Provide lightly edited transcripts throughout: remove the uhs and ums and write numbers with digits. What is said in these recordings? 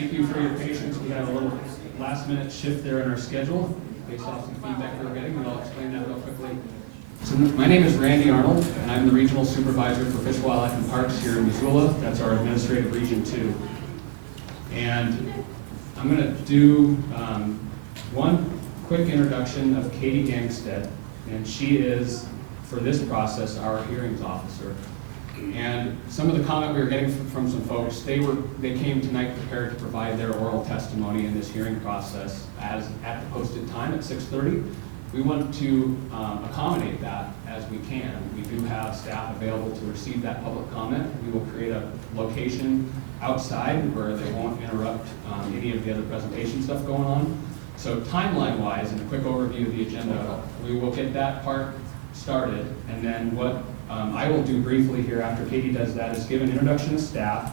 Thank you for your patience. We had a little last minute shift there in our schedule based off some feedback we were getting, and I'll explain that real quickly. So my name is Randy Arnold, and I'm the Regional Supervisor for Fish, Wildlife, and Parks here in Missoula. That's our Administrative Region 2. And I'm going to do one quick introduction of Katie Gangstead, and she is, for this process, our hearings officer. And some of the comment we were getting from some folks, they came tonight prepared to provide their oral testimony in this hearing process as at the posted time at 6:30. We want to accommodate that as we can. We do have staff available to receive that public comment. We will create a location outside where they won't interrupt any of the other presentation stuff going on. So timeline-wise, and a quick overview of the agenda, we will get that part started, and then what I will do briefly here after Katie does that is give an introduction to staff,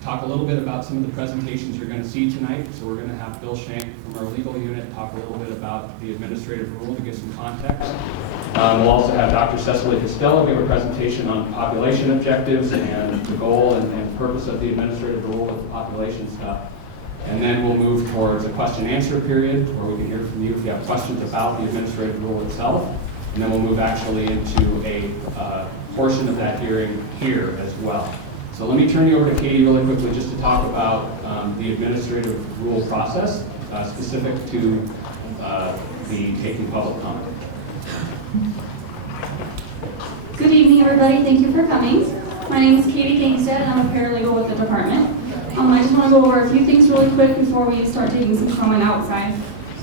talk a little bit about some of the presentations you're going to see tonight. So we're going to have Bill Shank from our legal unit talk a little bit about the administrative rule to give some context. We'll also have Dr. Cecily Costello give a presentation on population objectives and the goal and purpose of the administrative rule with the population stuff. And then we'll move towards a question and answer period where we can hear from you if you have questions about the administrative rule itself. And then we'll move actually into a portion of that hearing here as well. So let me turn you over to Katie really quickly just to talk about the administrative rule process specific to the taking public comment. Good evening, everybody. Thank you for coming. My name is Katie Gangstead, and I'm a paralegal with the department. I just want to go over a few things really quick before we start taking some comment outside.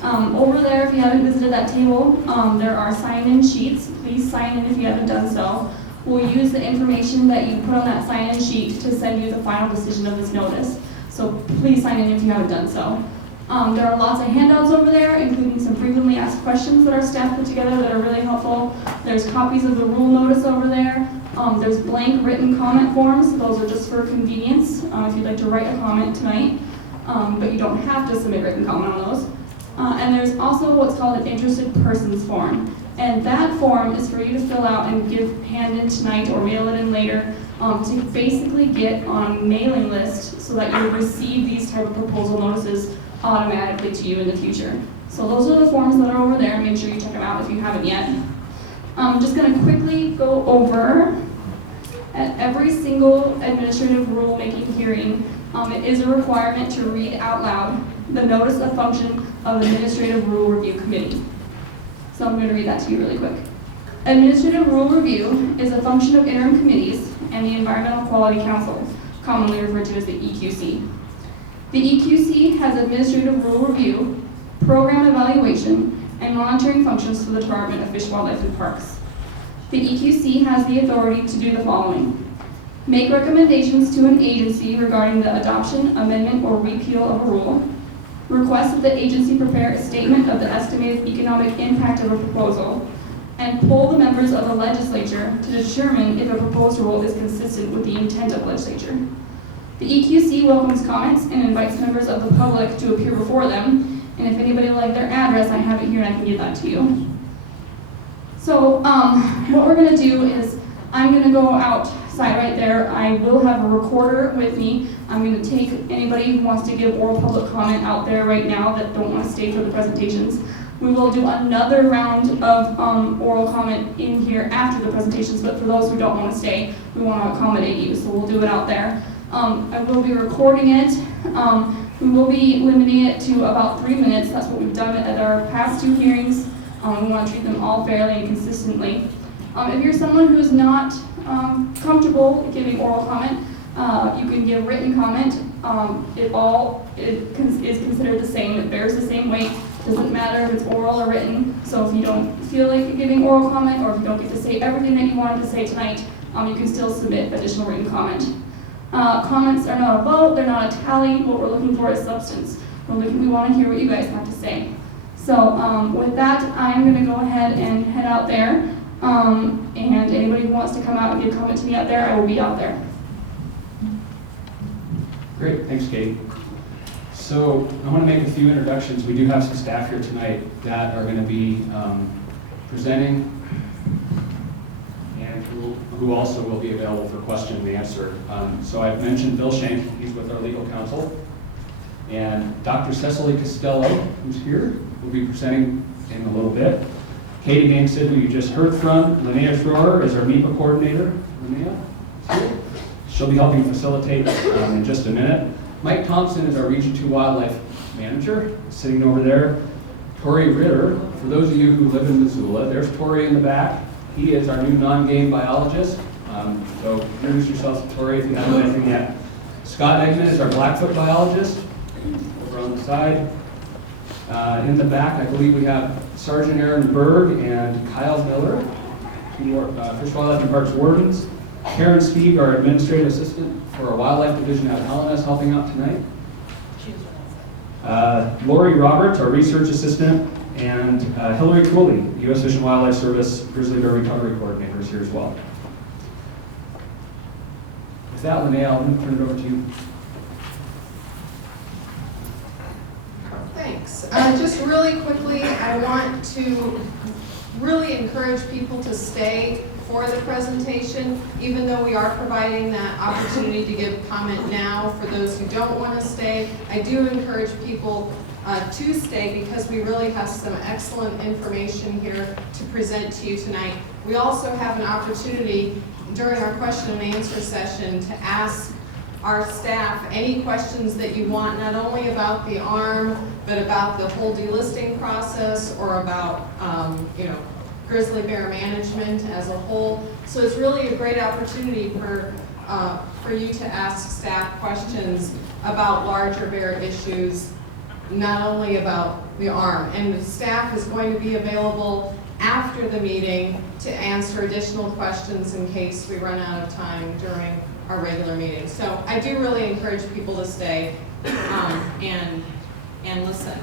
Over there, if you haven't visited that table, there are sign-in sheets. Please sign in if you haven't done so. We'll use the information that you put on that sign-in sheet to send you the final decision of this notice. So please sign in if you haven't done so. There are lots of handouts over there, including some frequently asked questions that our staff put together that are really helpful. There's copies of the rule notice over there. There's blank written comment forms. Those are just for convenience if you'd like to write a comment tonight, but you don't have to submit written comment on those. And there's also what's called an interested persons form. And that form is for you to fill out and hand in tonight or mail it in later to basically get on a mailing list so that you receive these type of proposal notices automatically to you in the future. So those are the forms that are over there. Make sure you check them out if you haven't yet. I'm just going to quickly go over at every single administrative rule-making hearing. It is a requirement to read out loud the notice of function of the Administrative Rule Review Committee. So I'm going to read that to you really quick. Administrative Rule Review is a function of interim committees and the Environmental Quality Council, commonly referred to as the EQC. The EQC has administrative rule review, program evaluation, and monitoring functions for the Department of Fish, Wildlife, and Parks. The EQC has the authority to do the following: make recommendations to an agency regarding the adoption, amendment, or repeal of a rule, request that the agency prepare a statement of the estimated economic impact of a proposal, and poll the members of the legislature to determine if a proposed rule is consistent with the intent of the legislature. The EQC welcomes comments and invites members of the public to appear before them, and if anybody would like their address, I have it here and I can give that to you. So what we're going to do is I'm going to go outside right there. I will have a recorder with me. I'm going to take anybody who wants to give oral public comment out there right now that don't want to stay for the presentations. We will do another round of oral comment in here after the presentations, but for those who don't want to stay, we want to accommodate you, so we'll do it out there. I will be recording it. We will be limiting it to about 3 minutes. That's what we've done at our past 2 hearings. We want to treat them all fairly and consistently. If you're someone who's not comfortable giving oral comment, you can give written comment. It is considered the same. It bears the same weight. Doesn't matter if it's oral or written. So if you don't feel like giving oral comment, or if you don't get to say everything that you wanted to say tonight, you can still submit additional written comment. Comments are not a vote. They're not a tally. What we're looking for is substance. We want to hear what you guys have to say. So with that, I'm going to go ahead and head out there. And anybody who wants to come out and give comment to me out there, I will be out there. Great, thanks, Katie. So I want to make a few introductions. We do have some staff here tonight that are going to be presenting and who also will be available for question and answer. So I've mentioned Bill Shank. He's with our legal counsel. And Dr. Cecily Costello, who's here, will be presenting in a little bit. Katie Gangstead, who you just heard from. Linnea Schroer is our MEPA coordinator. Linnea is here. She'll be helping facilitate in just a minute. Mike Thompson is our Region 2 Wildlife Manager, sitting over there. Tori Ritter, for those of you who live in Missoula, there's Tori in the back. He is our new non-game biologist. So introduce yourself to Tori if you haven't anything yet. Scott Eggman is our Blackfoot biologist, over on the side. In the back, I believe we have Sergeant Aaron Berg and Kyle Miller, two Fish, Wildlife, and Parks wardens. Karen Steve, our administrative assistant for our wildlife division out of Helena, is helping out tonight. Lori Roberts, our research assistant, and Hillary Cooley, U.S. Fish and Wildlife Service Grizzly Bear Recovery Coordinator, is here as well. With that, Linnea, I'll turn it over to you. Thanks. Just really quickly, I want to really encourage people to stay for the presentation, even though we are providing that opportunity to give comment now for those who don't want to stay. I do encourage people to stay because we really have some excellent information here to present to you tonight. We also have an opportunity during our question and answer session to ask our staff any questions that you want, not only about the ARM, but about the whole delisting process or about grizzly bear management as a whole. So it's really a great opportunity for you to ask staff questions about larger bear issues, not only about the ARM. And the staff is going to be available after the meeting to answer additional questions in case we run out of time during our regular meeting. So I do really encourage people to stay and listen.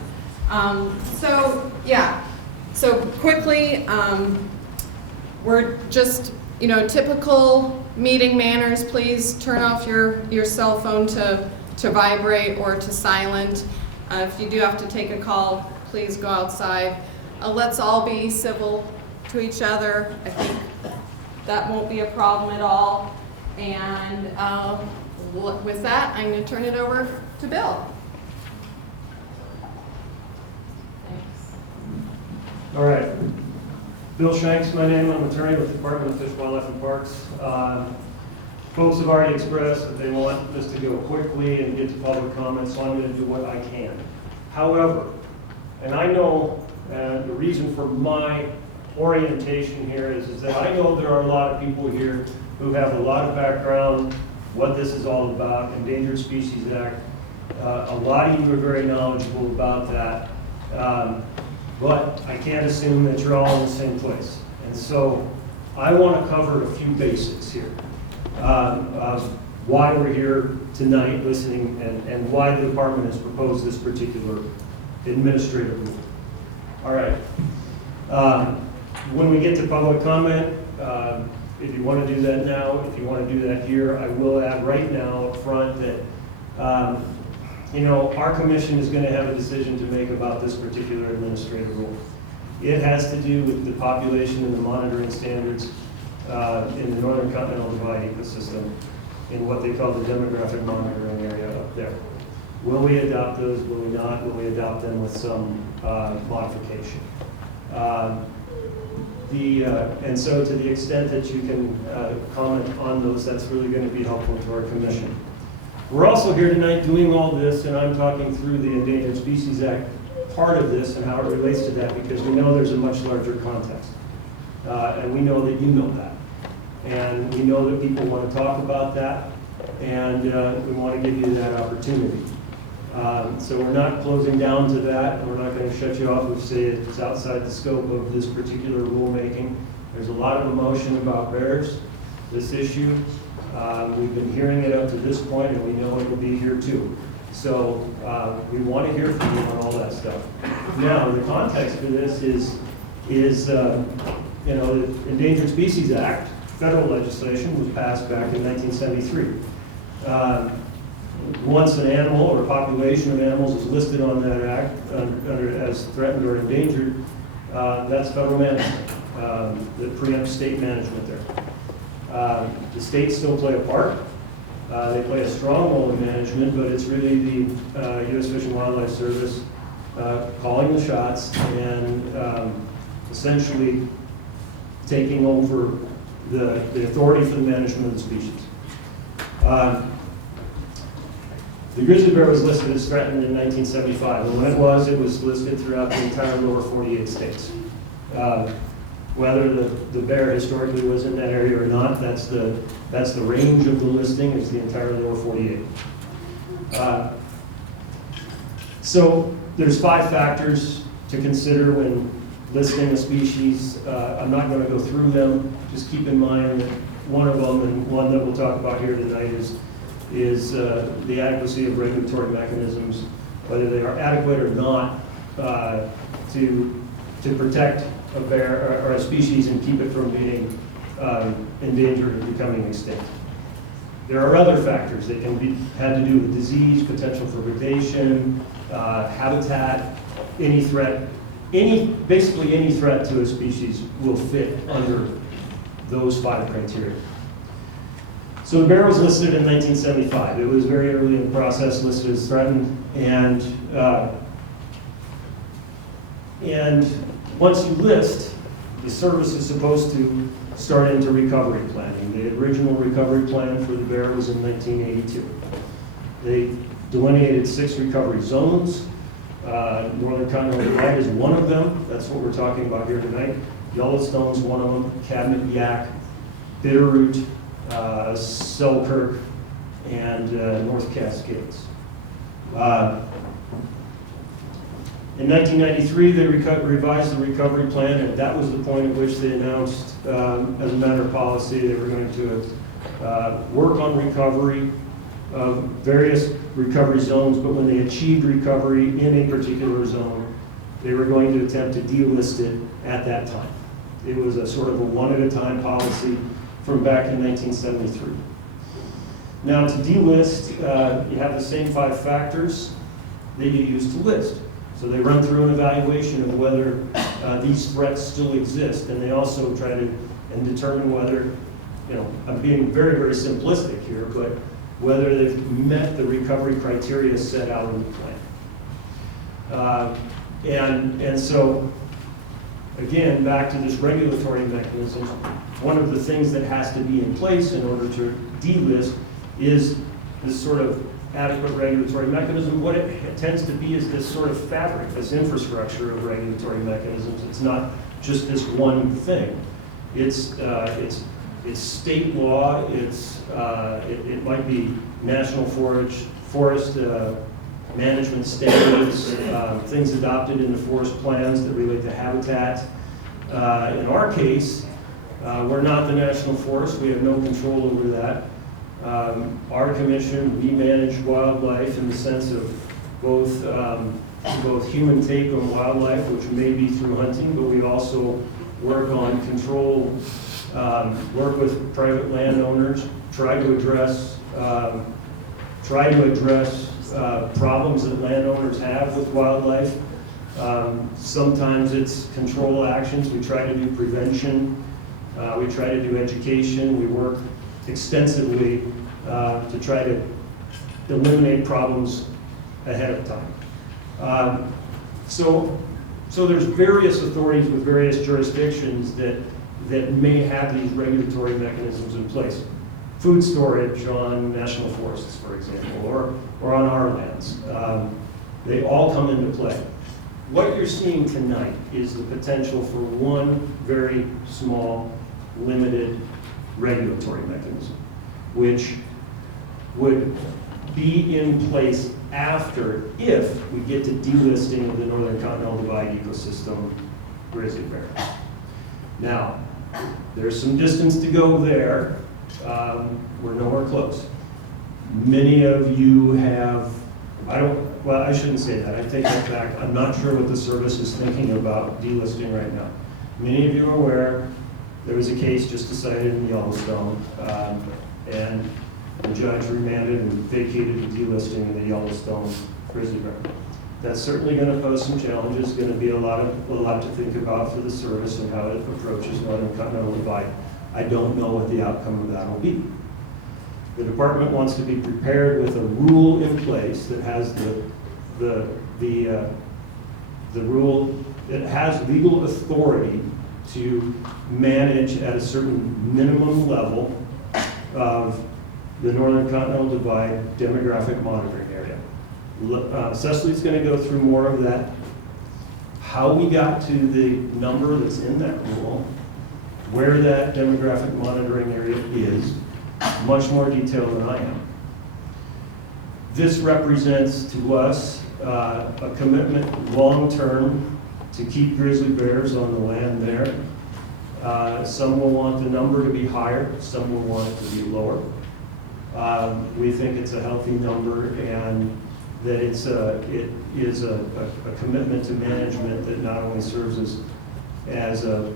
So quickly, we're just, typical meeting manners. Please turn off your cell phone to vibrate or to silent. If you do have to take a call, please go outside. Let's all be civil to each other. I think that won't be a problem at all. And with that, I'm going to turn it over to Bill. Thanks. All right. Bill Shanks, my name. I'm an attorney with the Department of Fish, Wildlife, and Parks. Folks have already expressed that they want this to go quickly and get to public comments, so I'm going to do what I can. However, and I know the reason for my orientation here is that I know there are a lot of people here who have a lot of background, what this is all about, Endangered Species Act. A lot of you are very knowledgeable about that, but I can't assume that you're all in the same place. And so I want to cover a few basics here of why we're here tonight listening and why the department has proposed this particular administrative rule. All right. When we get to public comment, if you want to do that now, if you want to do that here, I will add right now up front that our commission is going to have a decision to make about this particular administrative rule. It has to do with the population and the monitoring standards in the Northern Continental Divide ecosystem in what they call the demographic monitoring area up there. Will we adopt those? Will we not? Will we adopt them with some modification? And so to the extent that you can comment on those, that's really going to be helpful to our commission. We're also here tonight doing all this, and I'm talking through the Endangered Species Act part of this and how it relates to that, because we know there's a much larger context. And we know that you know that. And we know that people want to talk about that, and we want to give you that opportunity. So we're not closing down to that, and we're not going to shut you off if say it's outside the scope of this particular rulemaking. There's a lot of emotion about bears, this issue. We've been hearing it up to this point, and we know it will be here too. So we want to hear from you on all that stuff. Now, the context for this is the Endangered Species Act, federal legislation, was passed back in 1973. Once an animal or a population of animals is listed on that act as threatened or endangered, that's federal management that preempts state management there. The states still play a part. They play a strong role in management, but it's really the U.S. Fish and Wildlife Service calling the shots and essentially taking over the authority for the management of the species. The grizzly bear was listed as threatened in 1975, and when it was listed throughout the entire lower 48 states. Whether the bear historically was in that area or not, that's the range of the listing, is the entire lower 48. So there's 5 factors to consider when listing a species. I'm not going to go through them. Just keep in mind that one of them, and one that we'll talk about here tonight, is the adequacy of regulatory mechanisms, whether they are adequate or not to protect a bear or a species and keep it from being endangered or becoming extinct. There are other factors that can be had to do with disease, potential for predation, habitat, any threat, basically any threat to a species will fit under those 5 criteria. So the bear was listed in 1975. It was very early in the process, listed as threatened, and once you list, the service is supposed to start into recovery planning. The original recovery plan for the bear was in 1982. They delineated 6 recovery zones. Northern Continental Divide is one of them. That's what we're talking about here tonight. Yellowstone's one of them. Cabinet Yaak, Bitterroot, Selkirk, and North Cascades. In 1993, they revised the recovery plan, and that was the point at which they announced, as a matter of policy, they were going to work on recovery of various recovery zones, but when they achieved recovery in a particular zone, they were going to attempt to delist it at that time. It was a sort of a one-at-a-time policy from back in 1973. Now, to delist, you have the same 5 factors that you use to list. So they run through an evaluation of whether these threats still exist, and they also try to determine whether, I'm being very, very simplistic here, but whether they've met the recovery criteria set out in the plan. And so, again, back to this regulatory mechanism, one of the things that has to be in place in order to delist is this sort of adequate regulatory mechanism. What it tends to be is this sort of fabric, this infrastructure of regulatory mechanisms. It's not just this one thing. It's state law. It might be national forest management standards, things adopted in the forest plans that relate to habitat. In our case, we're not the national forest. We have no control over that. Our commission, we manage wildlife in the sense of both human take on wildlife, which may be through hunting, but we also work on control, work with private landowners, try to address problems that landowners have with wildlife. Sometimes it's control actions. We try to do prevention. We try to do education. We work extensively to try to eliminate problems ahead of time. So there's various authorities with various jurisdictions that may have these regulatory mechanisms in place. Food storage on national forests, for example, or on our lands. They all come into play. What you're seeing tonight is the potential for one very small, limited regulatory mechanism, which would be in place after, if we get to delisting of the Northern Continental Divide ecosystem grizzly bear. Now, there's some distance to go there. We're nowhere close. Many of you have, I shouldn't say that, I take that back. I'm not sure what the service is thinking about delisting right now. Many of you are aware there was a case just decided in Yellowstone, and the judge remanded and vacated the delisting of the Yellowstone grizzly bear. That's certainly going to pose some challenges, going to be a lot to think about for the service and how it approaches Northern Continental Divide. I don't know what the outcome of that will be. The department wants to be prepared with a rule in place that has the rule, it has legal authority to manage at a certain minimum level of the Northern Continental Divide demographic monitoring area. Cecily's going to go through more of that. How we got to the number that's in that rule, where that demographic monitoring area is, much more detail than I am. This represents to us a commitment long-term to keep grizzly bears on the land there. Some will want the number to be higher, some will want it to be lower. We think it's a healthy number, and that it is a commitment to management that not only serves as a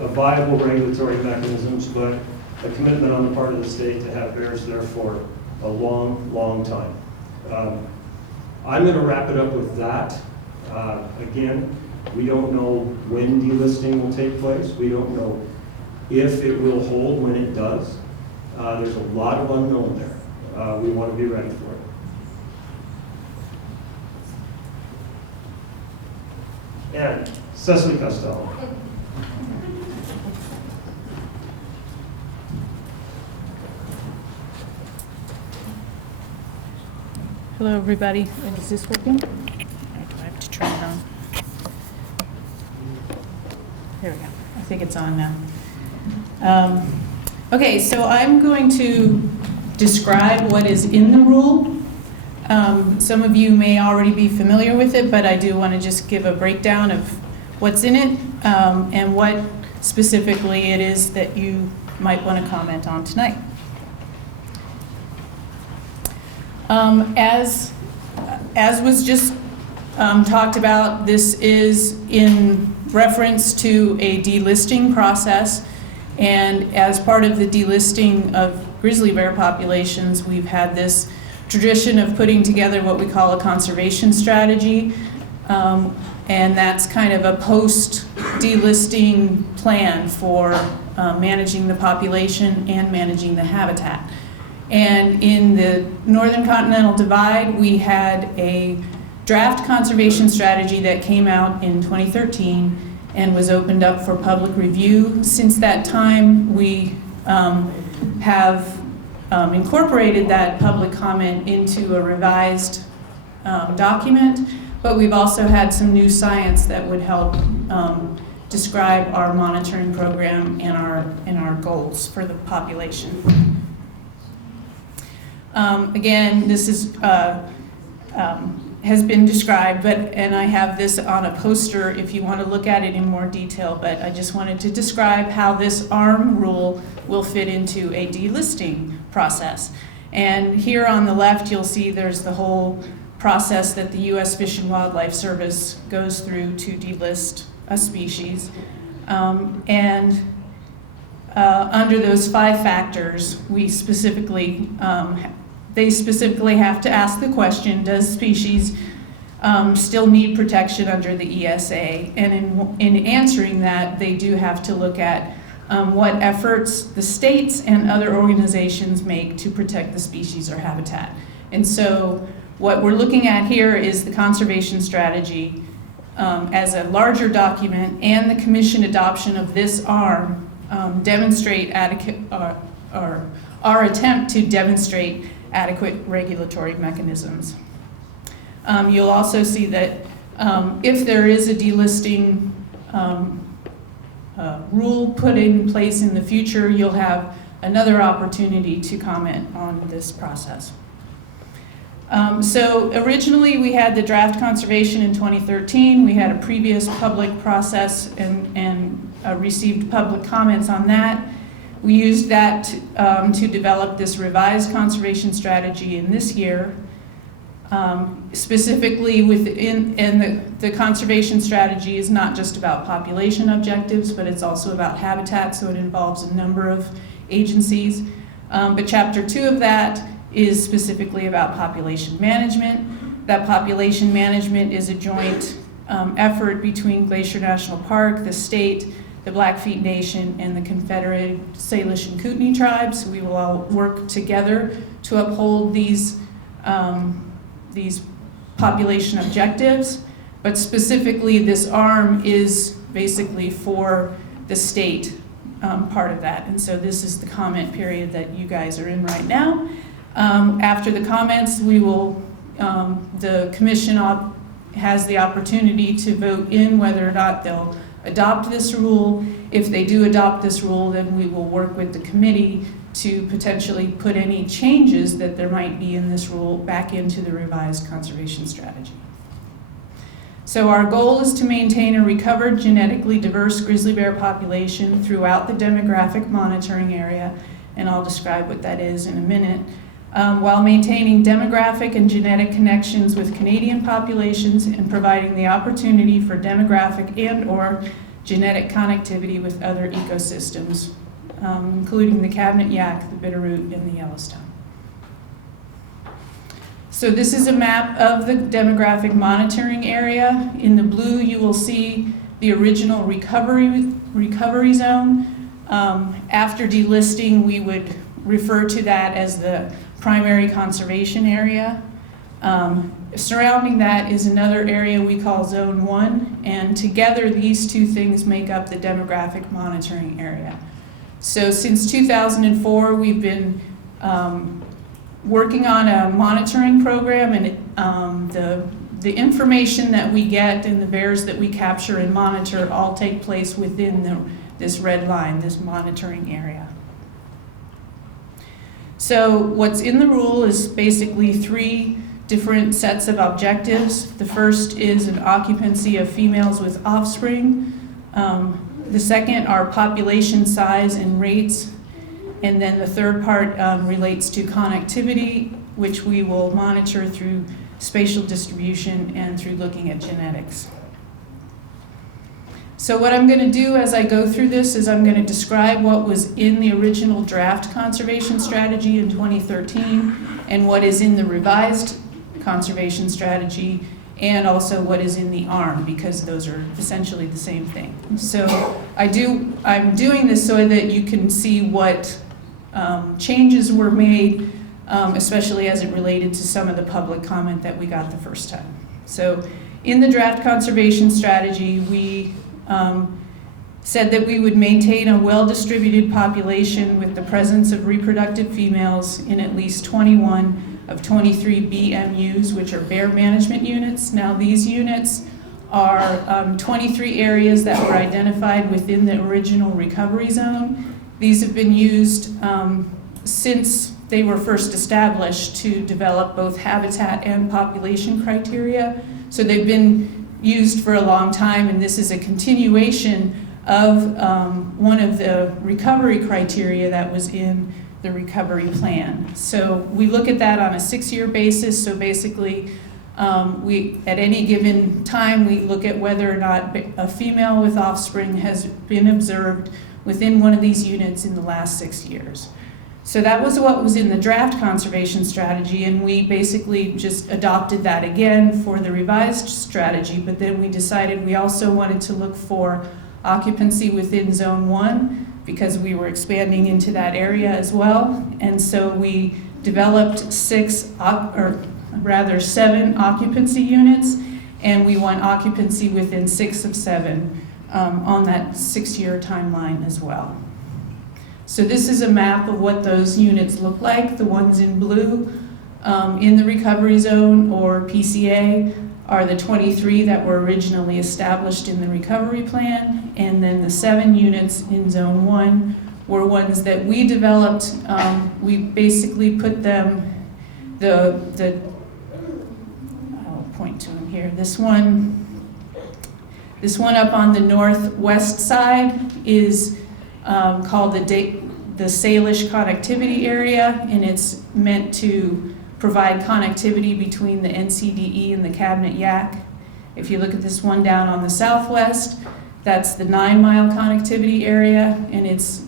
viable regulatory mechanisms, but a commitment on the part of the state to have bears there for a long, long time. I'm going to wrap it up with that. Again, we don't know when delisting will take place. We don't know if it will hold when it does. There's a lot of unknown there. We want to be ready for it. And Cecily Costello. Hello, everybody. Is this working? Or do I have to turn it on? There we go. I think it's on now. Okay, so I'm going to describe what is in the rule. Some of you may already be familiar with it, but I do want to just give a breakdown of what's in it and what specifically it is that you might want to comment on tonight. As was just talked about, this is in reference to a delisting process, and as part of the delisting of grizzly bear populations, we've had this tradition of putting together what we call a conservation strategy, and that's kind of a post-delisting plan for managing the population and managing the habitat. And in the Northern Continental Divide, we had a draft conservation strategy that came out in 2013 and was opened up for public review. Since that time, we have incorporated that public comment into a revised document, but we've also had some new science that would help describe our monitoring program and our goals for the population. Again, this is has been described, and I have this on a poster if you want to look at it in more detail, but I just wanted to describe how this ARM rule will fit into a delisting process. And here on the left, you'll see there's the whole process that the U.S. Fish and Wildlife Service goes through to delist a species. Under those 5 factors, we specifically they specifically have to ask the question, does species still need protection under the ESA? And in answering that, they do have to look at what efforts the states and other organizations make to protect the species or habitat. And so what we're looking at here is the conservation strategy as a larger document, and the commission adoption of this ARM demonstrate adequate, or our attempt to demonstrate adequate regulatory mechanisms. You'll also see that if there is a delisting rule put in place in the future, you'll have another opportunity to comment on this process. So originally we had the draft conservation in 2013. We had a previous public process and received public comments on that. We used that to develop this revised conservation strategy in this year. Specifically the conservation strategy is not just about population objectives, but it's also about habitat, so it involves a number of agencies. But chapter 2 of that is specifically about population management. That population management is a joint effort between Glacier National Park, the state, the Blackfeet Nation, and the Confederated Salish and Kootenai tribes. We will all work together to uphold these population objectives, but specifically this arm is basically for the state part of that. And so this is the comment period that you guys are in right now. After the comments, we will, the commission has the opportunity to vote in whether or not they'll adopt this rule. If they do adopt this rule, then we will work with the committee to potentially put any changes that there might be in this rule back into the revised conservation strategy. So our goal is to maintain a recovered genetically diverse grizzly bear population throughout the demographic monitoring area, and I'll describe what that is in a minute, while maintaining demographic and genetic connections with Canadian populations and providing the opportunity for demographic and/or genetic connectivity with other ecosystems, including the Cabinet Yaak, the Bitterroot, and the Yellowstone. So this is a map of the demographic monitoring area. In the blue, you will see the original recovery zone. After delisting, we would refer to that as the primary conservation area. Surrounding that is another area we call Zone 1, and together these two things make up the demographic monitoring area. So since 2004, we've been working on a monitoring program, and the information that we get and the bears that we capture and monitor all take place within this red line, this monitoring area. So what's in the rule is basically 3 different sets of objectives. The first is an occupancy of females with offspring. The second are population size and rates. And then the third part relates to connectivity, which we will monitor through spatial distribution and through looking at genetics. So what I'm going to do as I go through this is I'm going to describe what was in the original draft conservation strategy in 2013 and what is in the revised conservation strategy, and also what is in the ARM, because those are essentially the same thing. So I'm doing this so that you can see what changes were made, especially as it related to some of the public comment that we got the first time. So in the draft conservation strategy, we said that we would maintain a well-distributed population with the presence of reproductive females in at least 21 of 23 BMUs, which are bear management units. Now these units are 23 areas that were identified within the original recovery zone. These have been used since they were first established to develop both habitat and population criteria. So they've been used for a long time, and this is a continuation of one of the recovery criteria that was in the recovery plan. So we look at that on a 6-year basis. So basically, at any given time, we look at whether or not a female with offspring has been observed within one of these units in the last 6 years. So that was what was in the draft conservation strategy, and we basically just adopted that again for the revised strategy, but then we decided we also wanted to look for occupancy within Zone 1 because we were expanding into that area as well. And so we developed 7 occupancy units, and we want occupancy within 6 of 7 on that 6-year timeline as well. So this is a map of what those units look like. The ones in blue in the recovery zone or PCA are the 23 that were originally established in the recovery plan, and then the 7 units in Zone 1 were ones that we developed. We basically put them, I'll point to them here. This one up on the northwest side is called the Salish connectivity area, and it's meant to provide connectivity between the NCDE and the Cabinet Yaak. If you look at this one down on the southwest, that's the 9-mile connectivity area, and it's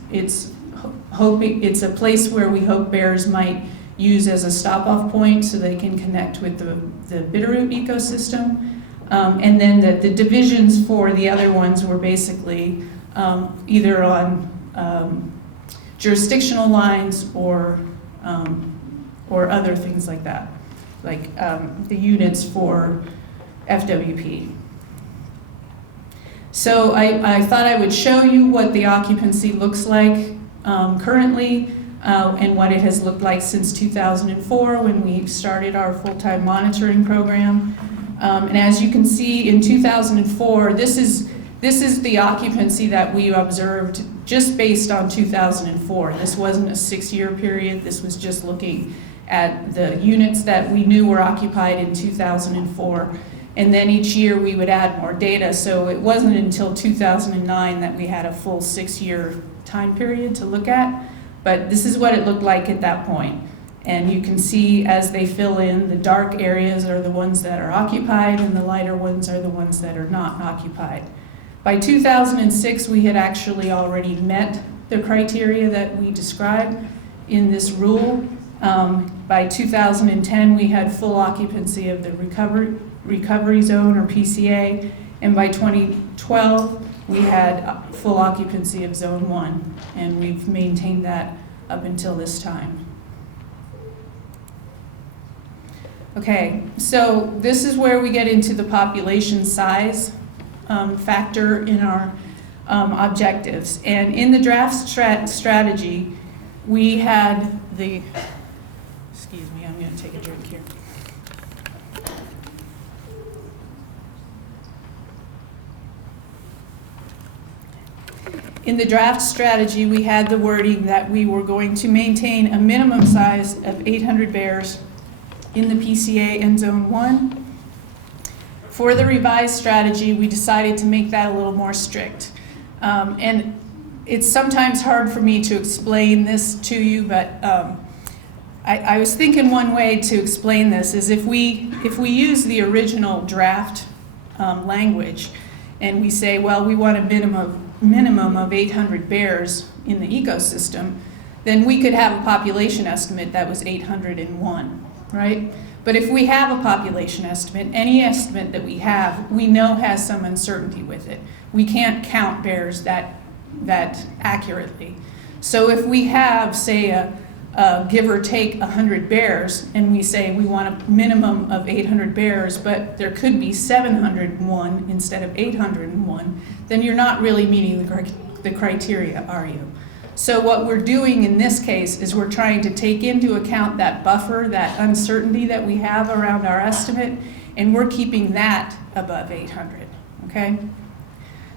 a place where we hope bears might use as a stop-off point so they can connect with the Bitterroot ecosystem. And then the divisions for the other ones were basically either on jurisdictional lines or other things like that. the units for FWP. So I thought I would show you what the occupancy looks like currently and what it has looked like since 2004 when we started our full-time monitoring program. And as you can see in 2004, this is the occupancy that we observed just based on 2004. This wasn't a 6-year period. This was just looking at the units that we knew were occupied in 2004. And then each year we would add more data. So it wasn't until 2009 that we had a full 6-year time period to look at. But this is what it looked like at that point. And you can see as they fill in, the dark areas are the ones that are occupied and the lighter ones are the ones that are not occupied. By 2006, we had actually already met the criteria that we described in this rule. By 2010, we had full occupancy of the recovery zone, or PCA, and by 2012, we had full occupancy of Zone 1, and we've maintained that up until this time. Okay, so this is where we get into the population size factor in our objectives. And in the draft strategy, we had the, excuse me, I'm going to take a drink here. In the draft strategy, we had the wording that we were going to maintain a minimum size of 800 bears in the PCA and Zone 1. For the revised strategy, we decided to make that a little more strict. And it's sometimes hard for me to explain this to you, but I was thinking one way to explain this is if we use the original draft language and we say, well, we want a minimum of 800 bears in the ecosystem, then we could have a population estimate that was 801, right? But if we have a population estimate, any estimate that we have, we know has some uncertainty with it. We can't count bears that accurately. So if we have, say, a give or take 100 bears, and we say we want a minimum of 800 bears, but there could be 701 instead of 801, then you're not really meeting the criteria, are you? So what we're doing in this case is we're trying to take into account that buffer, that uncertainty that we have around our estimate, and we're keeping that above 800, okay?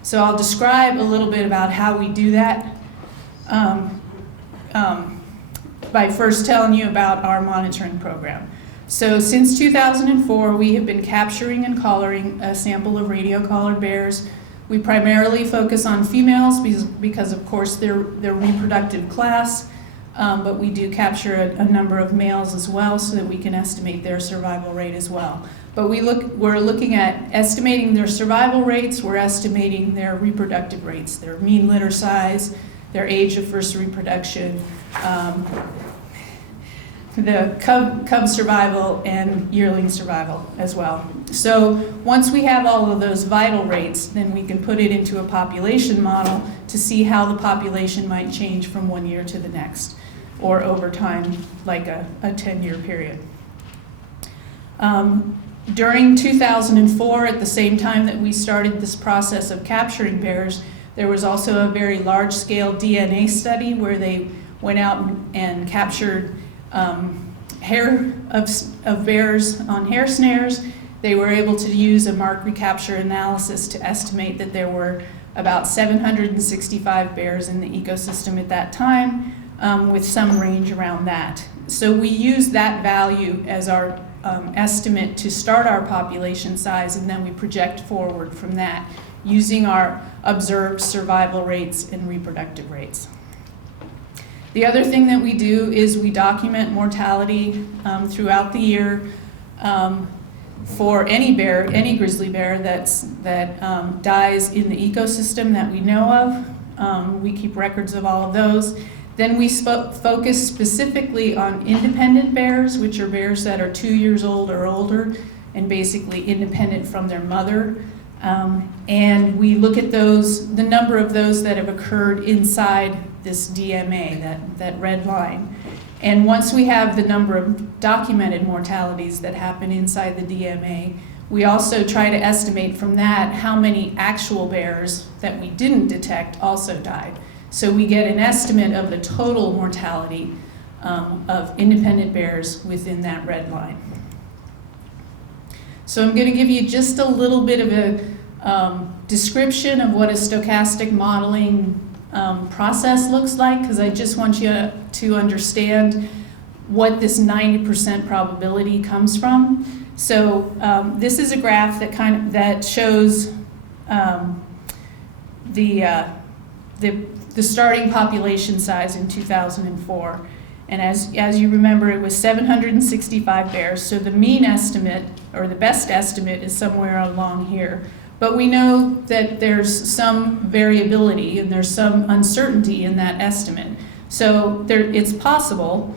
So I'll describe a little bit about how we do that by first telling you about our monitoring program. So since 2004, we have been capturing and collaring a sample of radio-collared bears. We primarily focus on females because of course, they're reproductive class, but we do capture a number of males as well so that we can estimate their survival rate as well. But we're looking at estimating their survival rates, we're estimating their reproductive rates, their mean litter size, their age of first reproduction, the cub survival and yearling survival as well. So once we have all of those vital rates, then we can put it into a population model to see how the population might change from one year to the next, or over time, like a 10-year period. During 2004, at the same time that we started this process of capturing bears, there was also a very large-scale DNA study where they went out and captured hair of bears on hair snares. They were able to use a mark recapture analysis to estimate that there were about 765 bears in the ecosystem at that time, with some range around that. So we use that value as our estimate to start our population size, and then we project forward from that using our observed survival rates and reproductive rates. The other thing that we do is we document mortality throughout the year for any bear, any grizzly bear that dies in the ecosystem that we know of. We keep records of all of those. Then we focus specifically on independent bears, which are bears that are 2 years old or older and basically independent from their mother. And we look at those, the number of those that have occurred inside this DMA, that red line. And once we have the number of documented mortalities that happen inside the DMA, we also try to estimate from that how many actual bears that we didn't detect also died. So we get an estimate of the total mortality of independent bears within that red line. So I'm going to give you just a little bit of a description of what a stochastic modeling process looks like, because I just want you to understand what this 90% probability comes from. So this is a graph that shows the starting population size in 2004. And as you remember, it was 765 bears, so the mean estimate, or the best estimate, is somewhere along here. But we know that there's some variability and there's some uncertainty in that estimate. So it's possible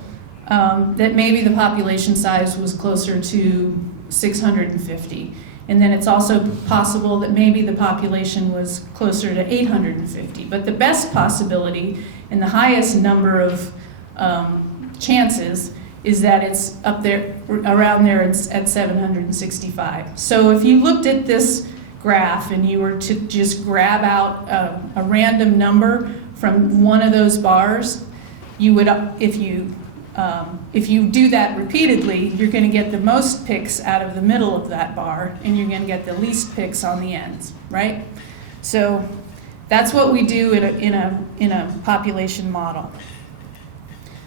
that maybe the population size was closer to 650. And then it's also possible that maybe the population was closer to 850. But the best possibility and the highest number of chances is that it's up there, around there, it's at 765. So if you looked at this graph and you were to just grab out a random number from one of those bars, you would, if you do that repeatedly, you're going to get the most picks out of the middle of that bar, and you're going to get the least picks on the ends, right? So that's what we do in a population model.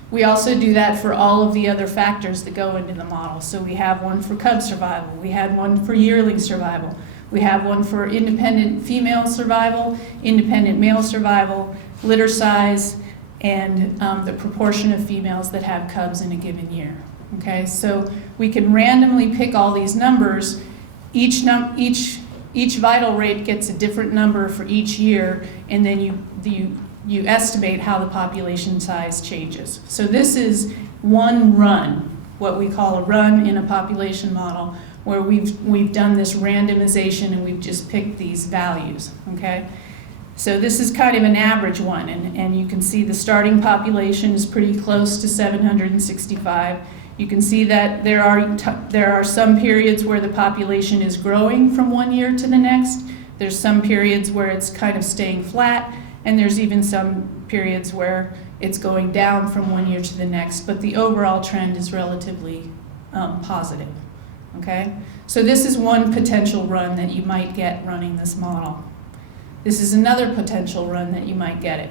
We also do that for all of the other factors that go into the model. So we have one for cub survival, we had one for yearling survival, we have one for independent female survival, independent male survival, litter size, and the proportion of females that have cubs in a given year. Okay, so we can randomly pick all these numbers. Each vital rate gets a different number for each year, and then you estimate how the population size changes. So this is one run, what we call a run in a population model, where we've done this randomization and we've just picked these values, okay? So this is kind of an average one, and you can see the starting population is pretty close to 765. You can see that there are some periods where the population is growing from one year to the next. There's some periods where it's kind of staying flat, and there's even some periods where it's going down from one year to the next, but the overall trend is relatively positive, okay? So this is one potential run that you might get running this model. This is another potential run that you might get it,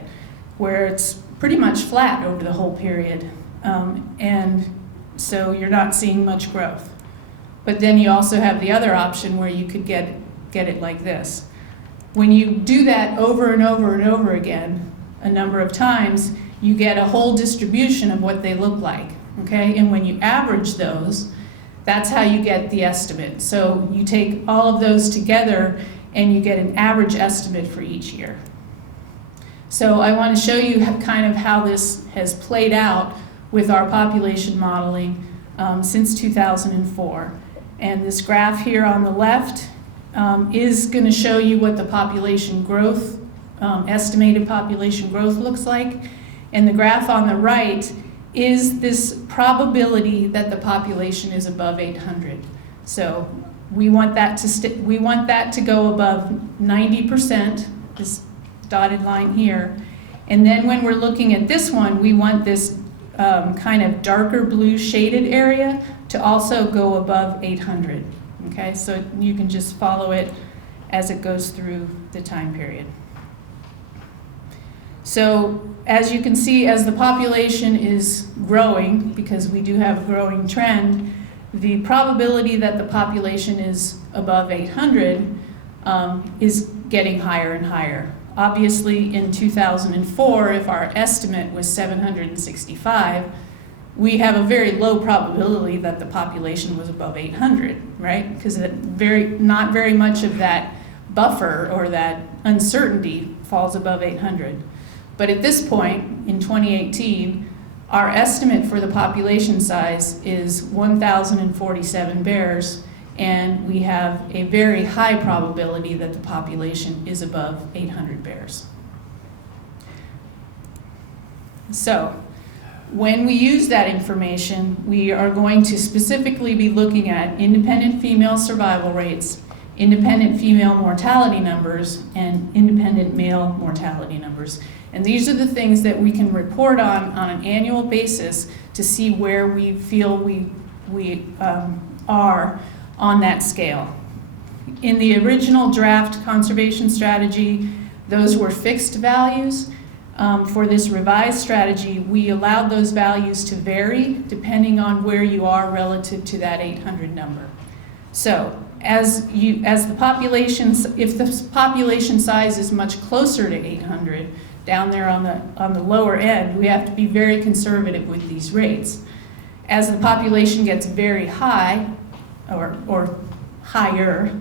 where it's pretty much flat over the whole period, and so you're not seeing much growth. But then you also have the other option where you could get it like this. When you do that over and over and over again, a number of times, you get a whole distribution of what they look like, okay? And when you average those, that's how you get the estimate. So you take all of those together and you get an average estimate for each year. So I want to show you kind of how this has played out with our population modeling since 2004. And this graph here on the left is going to show you what the population growth, estimated population growth looks like. And the graph on the right is this probability that the population is above 800. So we want that to go above 90%, this dotted line here. And then when we're looking at this one, we want this kind of darker blue shaded area to also go above 800. Okay, so you can just follow it as it goes through the time period. So as you can see, as the population is growing, because we do have a growing trend, the probability that the population is above 800 is getting higher and higher. Obviously, in 2004, if our estimate was 765, we have a very low probability that the population was above 800, right? Because not very much of that buffer or that uncertainty falls above 800. But at this point, in 2018, our estimate for the population size is 1,047 bears, and we have a very high probability that the population is above 800 bears. So, when we use that information, we are going to specifically be looking at independent female survival rates, independent female mortality numbers, and independent male mortality numbers. And these are the things that we can report on an annual basis to see where we feel we are on that scale. In the original draft conservation strategy, those were fixed values. For this revised strategy, we allowed those values to vary depending on where you are relative to that 800 number. So as the population, if the population size is much closer to 800, down there on the lower end, we have to be very conservative with these rates. As the population gets very high, or higher,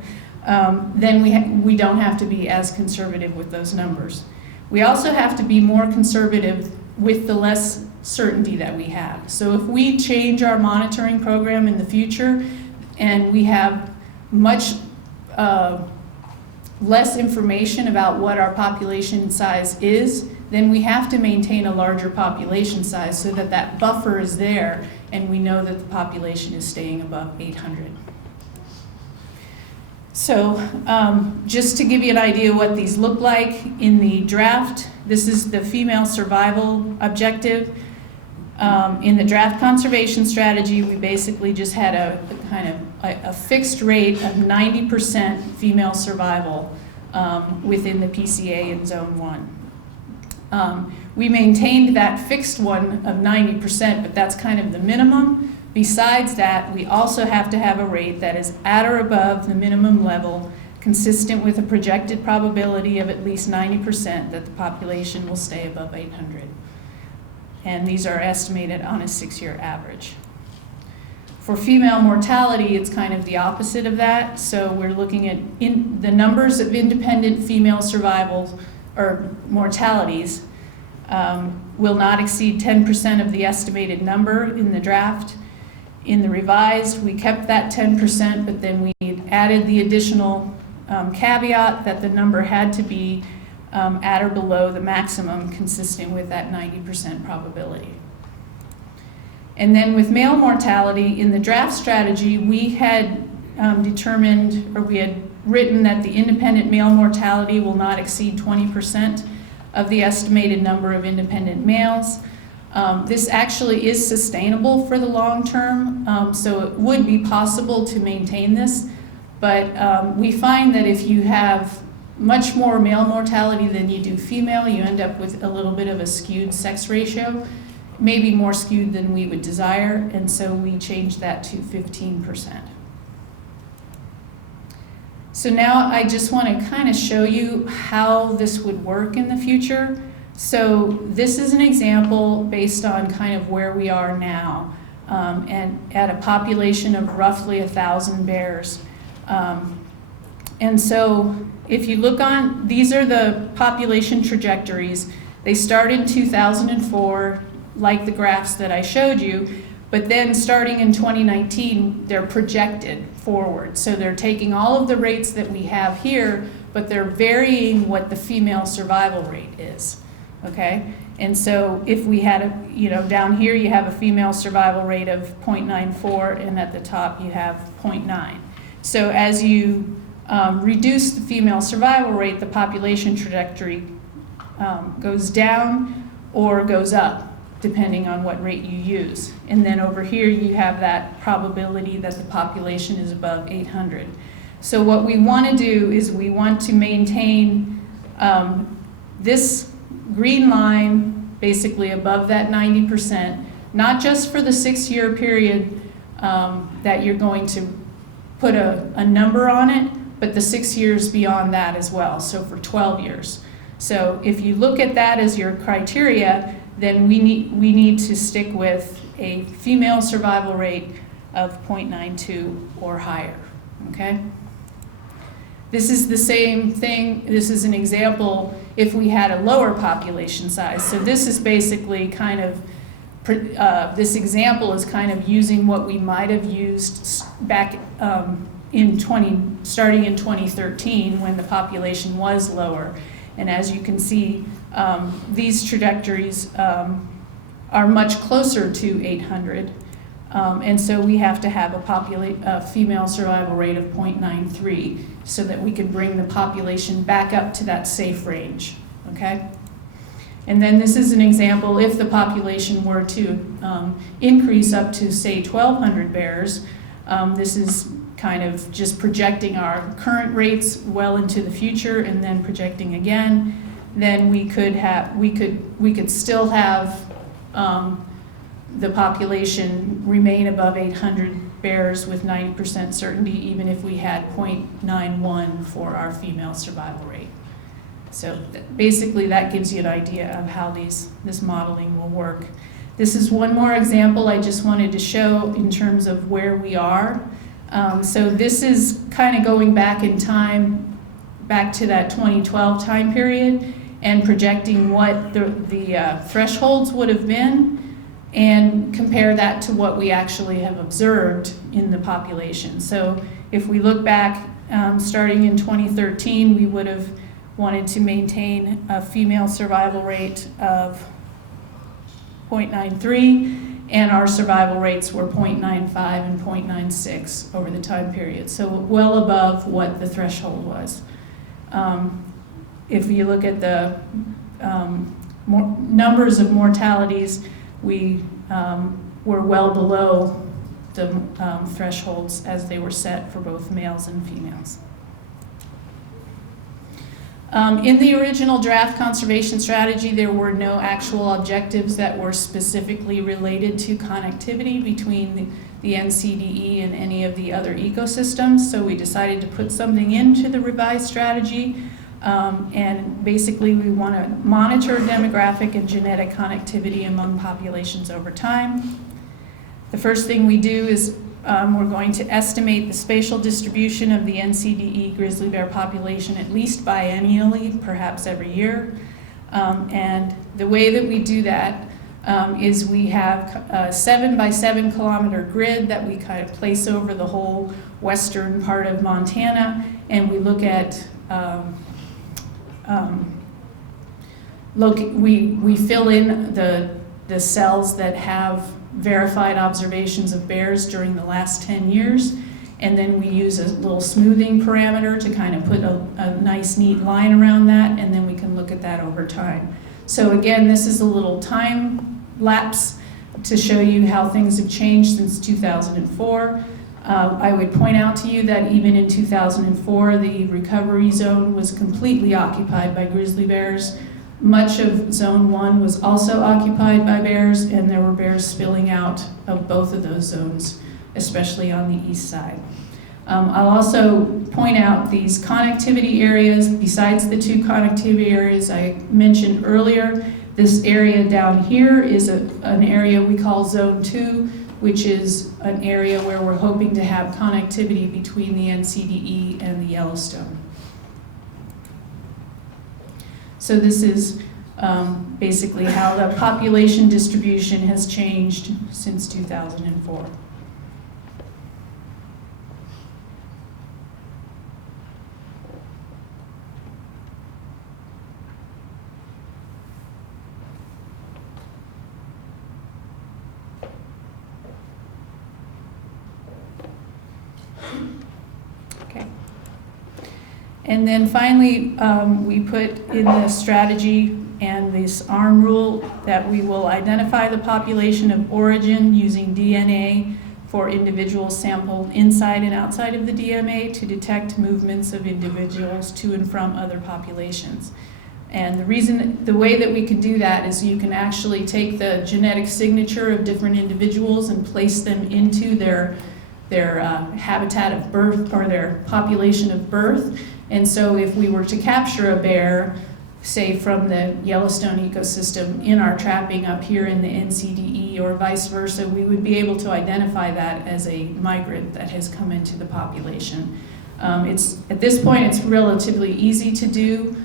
then we don't have to be as conservative with those numbers. We also have to be more conservative with the less certainty that we have. So if we change our monitoring program in the future and we have much less information about what our population size is, then we have to maintain a larger population size so that that buffer is there and we know that the population is staying above 800. So just to give you an idea what these look like in the draft, this is the female survival objective. In the draft conservation strategy, we basically just had a kind of a fixed rate of 90% female survival within the PCA in Zone 1. We maintained that fixed one of 90%, but that's kind of the minimum. Besides that, we also have to have a rate that is at or above the minimum level, consistent with a projected probability of at least 90% that the population will stay above 800. And these are estimated on a 6-year average. For female mortality, it's kind of the opposite of that. So we're looking at the numbers of independent female survivals or mortalities will not exceed 10% of the estimated number in the draft. In the revised, we kept that 10%, but then we added the additional caveat that the number had to be at or below the maximum, consistent with that 90% probability. And then with male mortality, in the draft strategy, we had determined, or we had written that the independent male mortality will not exceed 20% of the estimated number of independent males. This actually is sustainable for the long term, so it would be possible to maintain this, but we find that if you have much more male mortality than you do female, you end up with a little bit of a skewed sex ratio, maybe more skewed than we would desire, and so we changed that to 15%. So now I just want to kind of show you how this would work in the future. So this is an example based on kind of where we are now, and at a population of roughly 1,000 bears. And so if you look on, these are the population trajectories. They start in 2004, like the graphs that I showed you, but then starting in 2019, they're projected forward. So they're taking all of the rates that we have here, but they're varying what the female survival rate is. Okay, and so if we had down here you have a female survival rate of 0.94, and at the top you have 0.9. So as you reduce the female survival rate, the population trajectory goes down or goes up, depending on what rate you use. And then over here you have that probability that the population is above 800. So what we want to do is we want to maintain this green line basically above that 90%, not just for the 6-year period that you're going to put a number on it, but the 6 years beyond that as well, so for 12 years. So if you look at that as your criteria, then we need to stick with a female survival rate of 0.92 or higher, okay? This is the same thing. This is an example if we had a lower population size. So this is basically kind of, this example is kind of using what we might have used back starting in 2013 when the population was lower. And as you can see, these trajectories are much closer to 800. And so we have to have a female survival rate of 0.93 so that we can bring the population back up to that safe range, okay? And then this is an example, if the population were to increase up to, say, 1,200 bears, this is kind of just projecting our current rates well into the future and then projecting again, then we could still have the population remain above 800 bears with 90% certainty, even if we had 0.91 for our female survival rate. So basically that gives you an idea of how this modeling will work. This is one more example I just wanted to show in terms of where we are. So this is kind of going back in time, back to that 2012 time period, and projecting what the thresholds would have been, and compare that to what we actually have observed in the population. So if we look back, starting in 2013, we would have wanted to maintain a female survival rate of 0.93, and our survival rates were 0.95 and 0.96 over the time period, so well above what the threshold was. If you look at the numbers of mortalities, we were well below the thresholds as they were set for both males and females. In the original draft conservation strategy, there were no actual objectives that were specifically related to connectivity between the NCDE and any of the other ecosystems, so we decided to put something into the revised strategy. And basically we want to monitor demographic and genetic connectivity among populations over time. The first thing we do is we're going to estimate the spatial distribution of the NCDE grizzly bear population at least biennially, perhaps every year. And the way that we do that is we have a 7 by 7 kilometer grid that we kind of place over the whole western part of Montana, and we look at we fill in the cells that have verified observations of bears during the last 10 years, and then we use a little smoothing parameter to kind of put a nice neat line around that, and then we can look at that over time. So again, this is a little time lapse to show you how things have changed since 2004. I would point out to you that even in 2004, the recovery zone was completely occupied by grizzly bears. Much of Zone 1 was also occupied by bears, and there were bears spilling out of both of those zones, especially on the east side. I'll also point out these connectivity areas. Besides the 2 connectivity areas I mentioned earlier, this area down here is an area we call Zone 2, which is an area where we're hoping to have connectivity between the NCDE and the Yellowstone. So this is basically how the population distribution has changed since 2004. Okay. And then finally, we put in the strategy and this ARM rule that we will identify the population of origin using DNA for individuals sampled inside and outside of the DMA to detect movements of individuals to and from other populations. And the way that we can do that is you can actually take the genetic signature of different individuals and place them into their habitat of birth, or their population of birth. And so if we were to capture a bear, say from the Yellowstone ecosystem in our trapping up here in the NCDE or vice versa, we would be able to identify that as a migrant that has come into the population. At this point, it's relatively easy to do,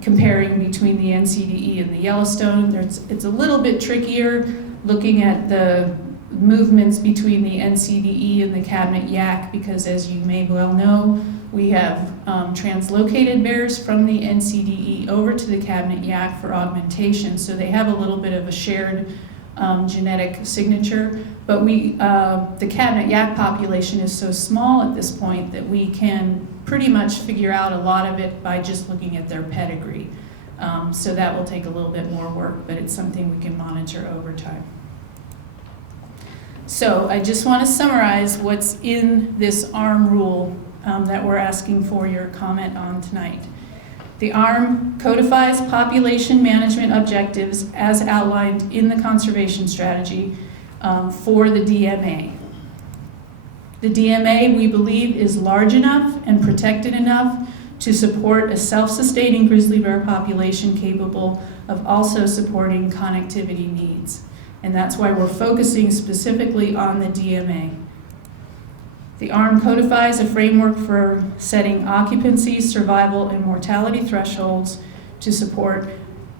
comparing between the NCDE and the Yellowstone. It's a little bit trickier looking at the movements between the NCDE and the Cabinet Yaak, because as you may well know, we have translocated bears from the NCDE over to the Cabinet Yaak for augmentation, so they have a little bit of a shared genetic signature, but the catnip yak population is so small at this point that we can pretty much figure out a lot of it by just looking at their pedigree. So that will take a little bit more work, but it's something we can monitor over time. So I just want to summarize what's in this ARM rule that we're asking for your comment on tonight. The ARM codifies population management objectives as outlined in the conservation strategy for the DMA. The DMA, we believe, is large enough and protected enough to support a self-sustaining grizzly bear population capable of also supporting connectivity needs. And that's why we're focusing specifically on the DMA. The ARM codifies a framework for setting occupancy, survival, and mortality thresholds to support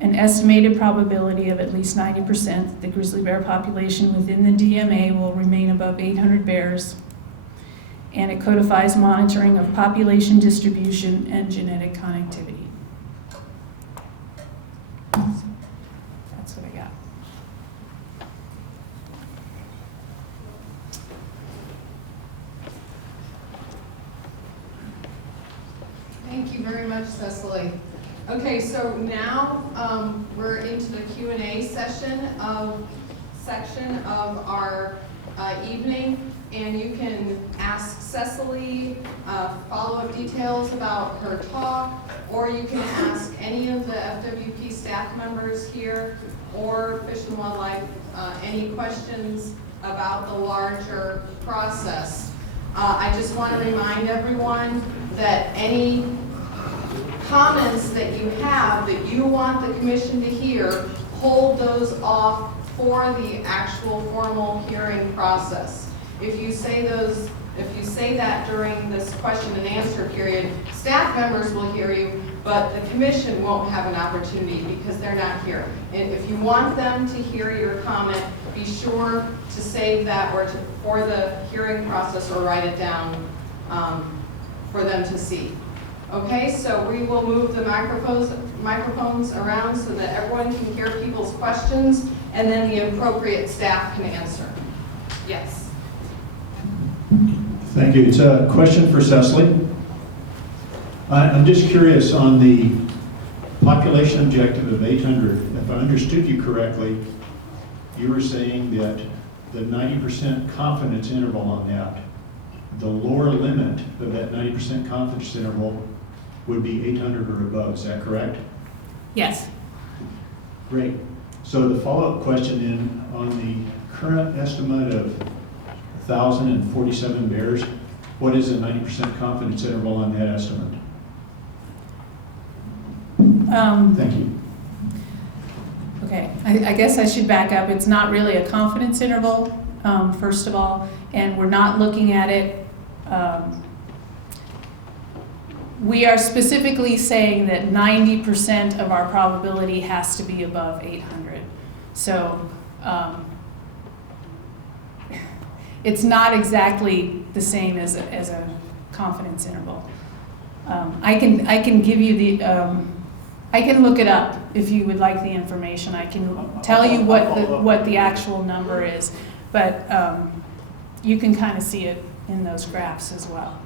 an estimated probability of at least 90% that the grizzly bear population within the DMA will remain above 800 bears. And it codifies monitoring of population distribution and genetic connectivity. That's what I got. Thank you very much, Cecily. Okay, so now we're into the Q&A section of our evening, and you can ask Cecily follow-up details about her talk, or you can ask any of the FWP staff members here or Fish and Wildlife any questions about the larger process. I just want to remind everyone that any comments that you have that you want the commission to hear, hold those off for the actual formal hearing process. If you say that during this question and answer period, staff members will hear you, but the commission won't have an opportunity because they're not here. And if you want them to hear your comment, be sure to save that for the hearing process or write it down for them to see. Okay, so we will move the microphones around so that everyone can hear people's questions, and then the appropriate staff can answer. Yes. Thank you. It's a question for Cecily. I'm just curious on the population objective of 800. If I understood you correctly, you were saying that the 90% confidence interval on that, the lower limit of that 90% confidence interval would be 800 or above. Is that correct? Yes. Great. So the follow-up question then on the current estimate of 1,047 bears, what is the 90% confidence interval on that estimate? Thank you. Okay, I guess I should back up. It's not really a confidence interval, first of all, and we're not looking at it. We are specifically saying that 90% of our probability has to be above 800. So it's not exactly the same as a confidence interval. I can give you the. I can look it up if you would like the information. I can tell you what the actual number is, but you can kind of see it in those graphs as well.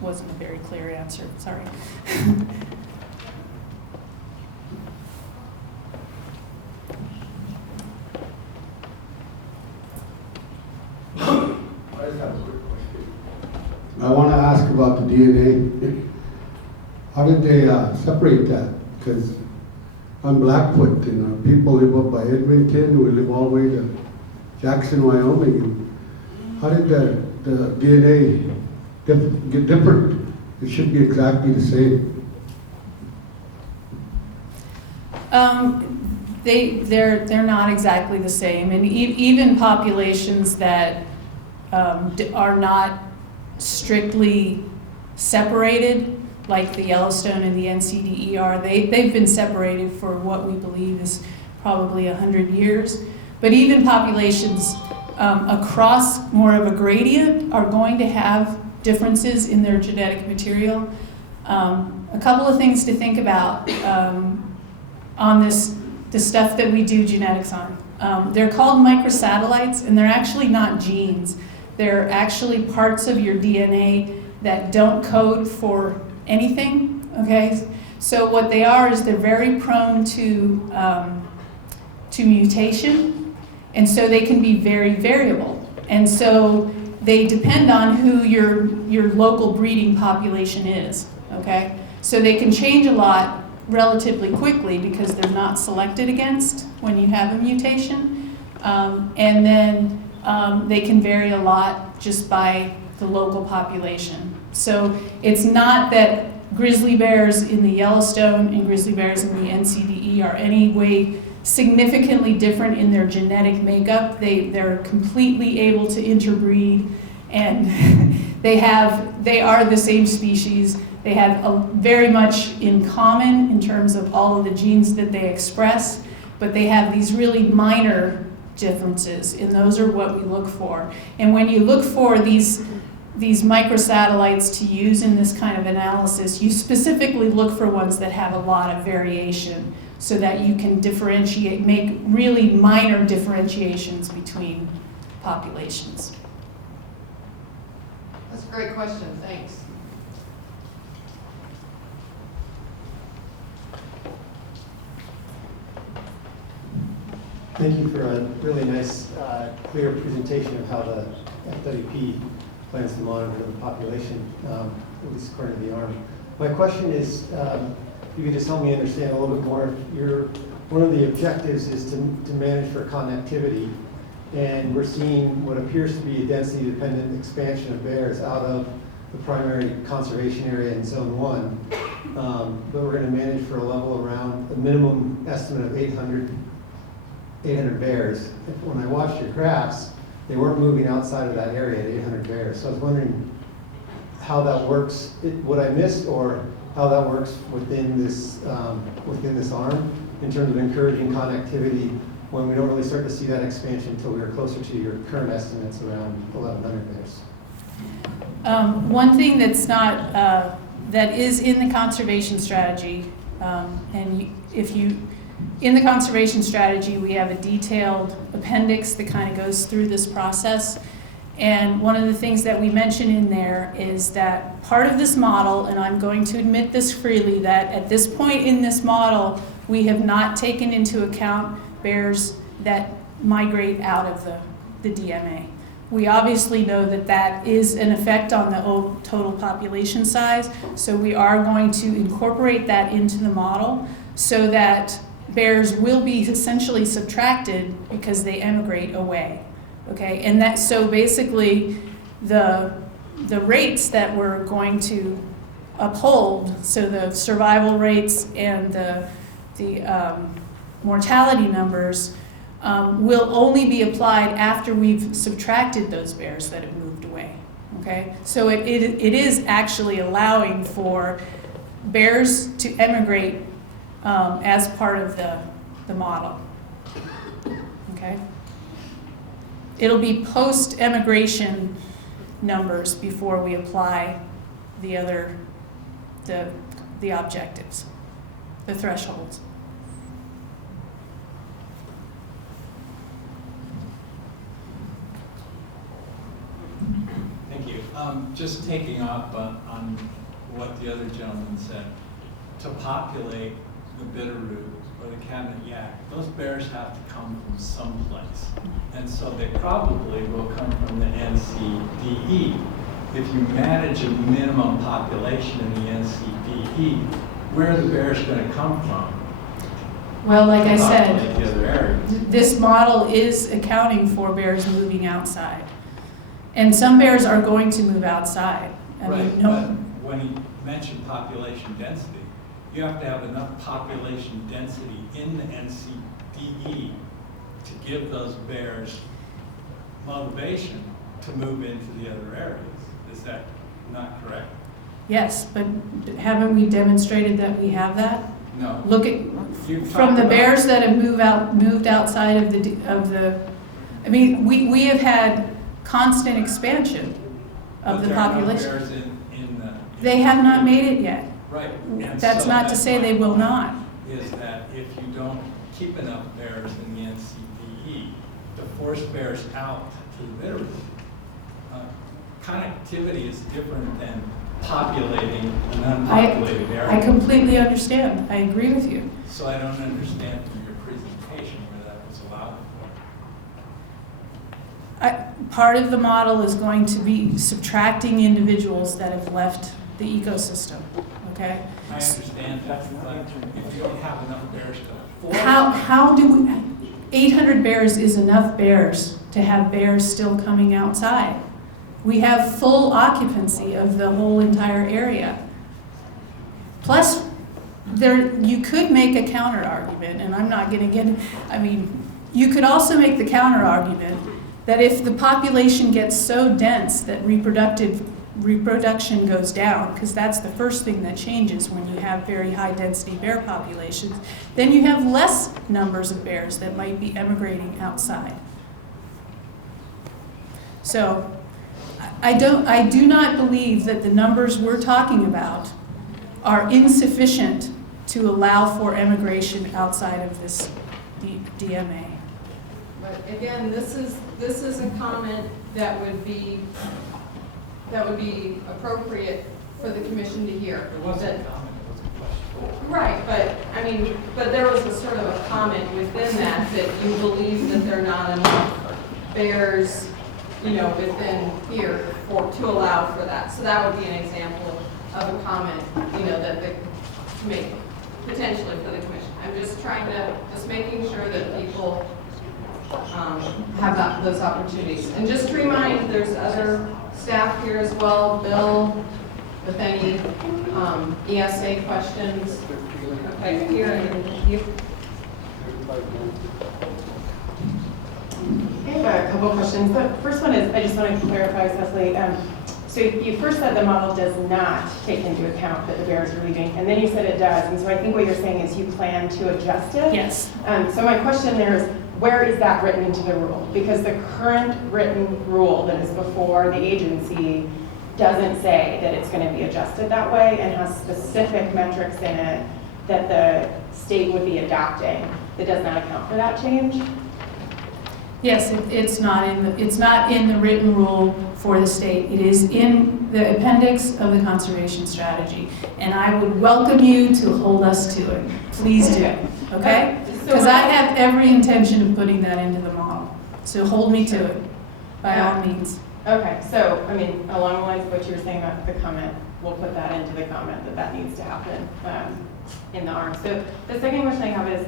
Wasn't a very clear answer, sorry. I want to ask about the DNA. How did they separate that? Because on Blackfoot, people live up by Edmonton, we live all the way to Jackson, Wyoming. How did the DNA get different? It should be exactly the same. They're not exactly the same, and even populations that are not strictly separated, like the Yellowstone and the NCDE are, they've been separated for what we believe is probably 100 years. But even populations across more of a gradient are going to have differences in their genetic material. A couple of things to think about on this the stuff that we do genetics on. They're called microsatellites, and they're actually not genes. They're actually parts of your DNA that don't code for anything, okay? So what they are is they're very prone to mutation, and so they can be very variable. And so they depend on who your local breeding population is, okay? So they can change a lot relatively quickly because they're not selected against when you have a mutation. And then they can vary a lot just by the local population. So it's not that grizzly bears in the Yellowstone and grizzly bears in the NCDE are any way significantly different in their genetic makeup. They're completely able to interbreed, and they are the same species. They have very much in common in terms of all of the genes that they express, but they have these really minor differences, and those are what we look for. And when you look for these microsatellites to use in this kind of analysis, you specifically look for ones that have a lot of variation so that you can differentiate, make really minor differentiations between populations. That's a great question, thanks. Thank you for a really nice, clear presentation of how the FWP plans to monitor the population, at least according to the ARM. My question is, if you could just help me understand a little bit more. One of the objectives is to manage for connectivity, and we're seeing what appears to be a density-dependent expansion of bears out of the primary conservation area in Zone 1, but we're going to manage for a level around a minimum estimate of 800 bears. When I watched your graphs, they weren't moving outside of that area at 800 bears. So I was wondering how that works, what I missed, or how that works within this ARM in terms of encouraging connectivity when we don't really start to see that expansion until we are closer to your current estimates around 1,100 bears. One thing that's not, that is in the conservation strategy, in the conservation strategy, we have a detailed appendix that kind of goes through this process. And one of the things that we mention in there is that part of this model, and I'm going to admit this freely, that at this point in this model, we have not taken into account bears that migrate out of the DMA. We obviously know that that is an effect on the total population size, so we are going to incorporate that into the model so that bears will be essentially subtracted because they emigrate away, okay? And that, so basically the rates that we're going to uphold, so the survival rates and the mortality numbers will only be applied after we've subtracted those bears that have moved away, okay? So it is actually allowing for bears to emigrate as part of the model, okay? It'll be post-emigration numbers before we apply the objectives, the thresholds. Thank you. Just taking up on what the other gentleman said, to populate the Bitterroot or the Cabinet Yak, those bears have to come from someplace. And so they probably will come from the NCDE. If you manage a minimum population in the NCDE, where are the bears going to come from? Well, like I said, The other area. this model is accounting for bears moving outside. And some bears are going to move outside. I Right, mean, but when he mentioned population density, you have to have enough population density in the NCDE to give those bears motivation to move into the other areas. Is that not correct? yes, but haven't we demonstrated that we have that? No. Look at, You've from talked the about- bears that have moved outside of the, I mean, we have had constant expansion of But the there are no population. bears in the. They have not made it yet. Right. And That's so not to say they will not. Is that if you don't keep enough bears in the NCPE to force bears out to the Bitterroot. Connectivity is different than populating an unpopulated I area. completely understand. I agree with you. So I don't understand from your presentation where that was allowed for. Part of the model is going to be subtracting individuals that have left the ecosystem, okay? I understand that, but if you don't have enough bears to force. How do we, 800 bears is enough bears to have bears still coming outside. We have full occupancy of the whole entire area. Plus, you could make a counter argument, and I'm not gonna get, you could also make the counter argument that if the population gets so dense that reproduction goes down, because that's the first thing that changes when you have very high density bear populations, then you have less numbers of bears that might be emigrating outside. So I do not believe that the numbers we're talking about are insufficient to allow for emigration outside of this DMA. But again, this is a comment that would be appropriate for the commission to hear. It wasn't a comment, it was a question. Right, but there was a sort of a comment within that you believe that there are not enough bears, within here to allow for that. So that would be an example of a comment, that they make potentially for the commission. I'm just making sure that people have those opportunities. And just to remind, there's other staff here as well, Bill, with any ESA questions. Okay, here, and you. I have a couple of questions. The first one is, I just wanted to clarify, Cecily. So you first said the model does not take into account that the bears are leaving, and then you said it does. And so I think what you're saying is you plan to adjust it? Yes. So my question there is, where is that written into the rule? Because the current written rule that is before the agency doesn't say that it's going to be adjusted that way and has specific metrics in it that the state would be adopting that does not account for that change? Yes, it's not in the written rule for the state. It is in the appendix of the conservation strategy. And I would welcome you to hold us to it. Please do, okay? Because I have every intention of putting that into the model. So hold me to it, by all means. Okay, so, along the lines of what you were saying about the comment, we'll put that into the comment that needs to happen in the ARM. So the second question I have is,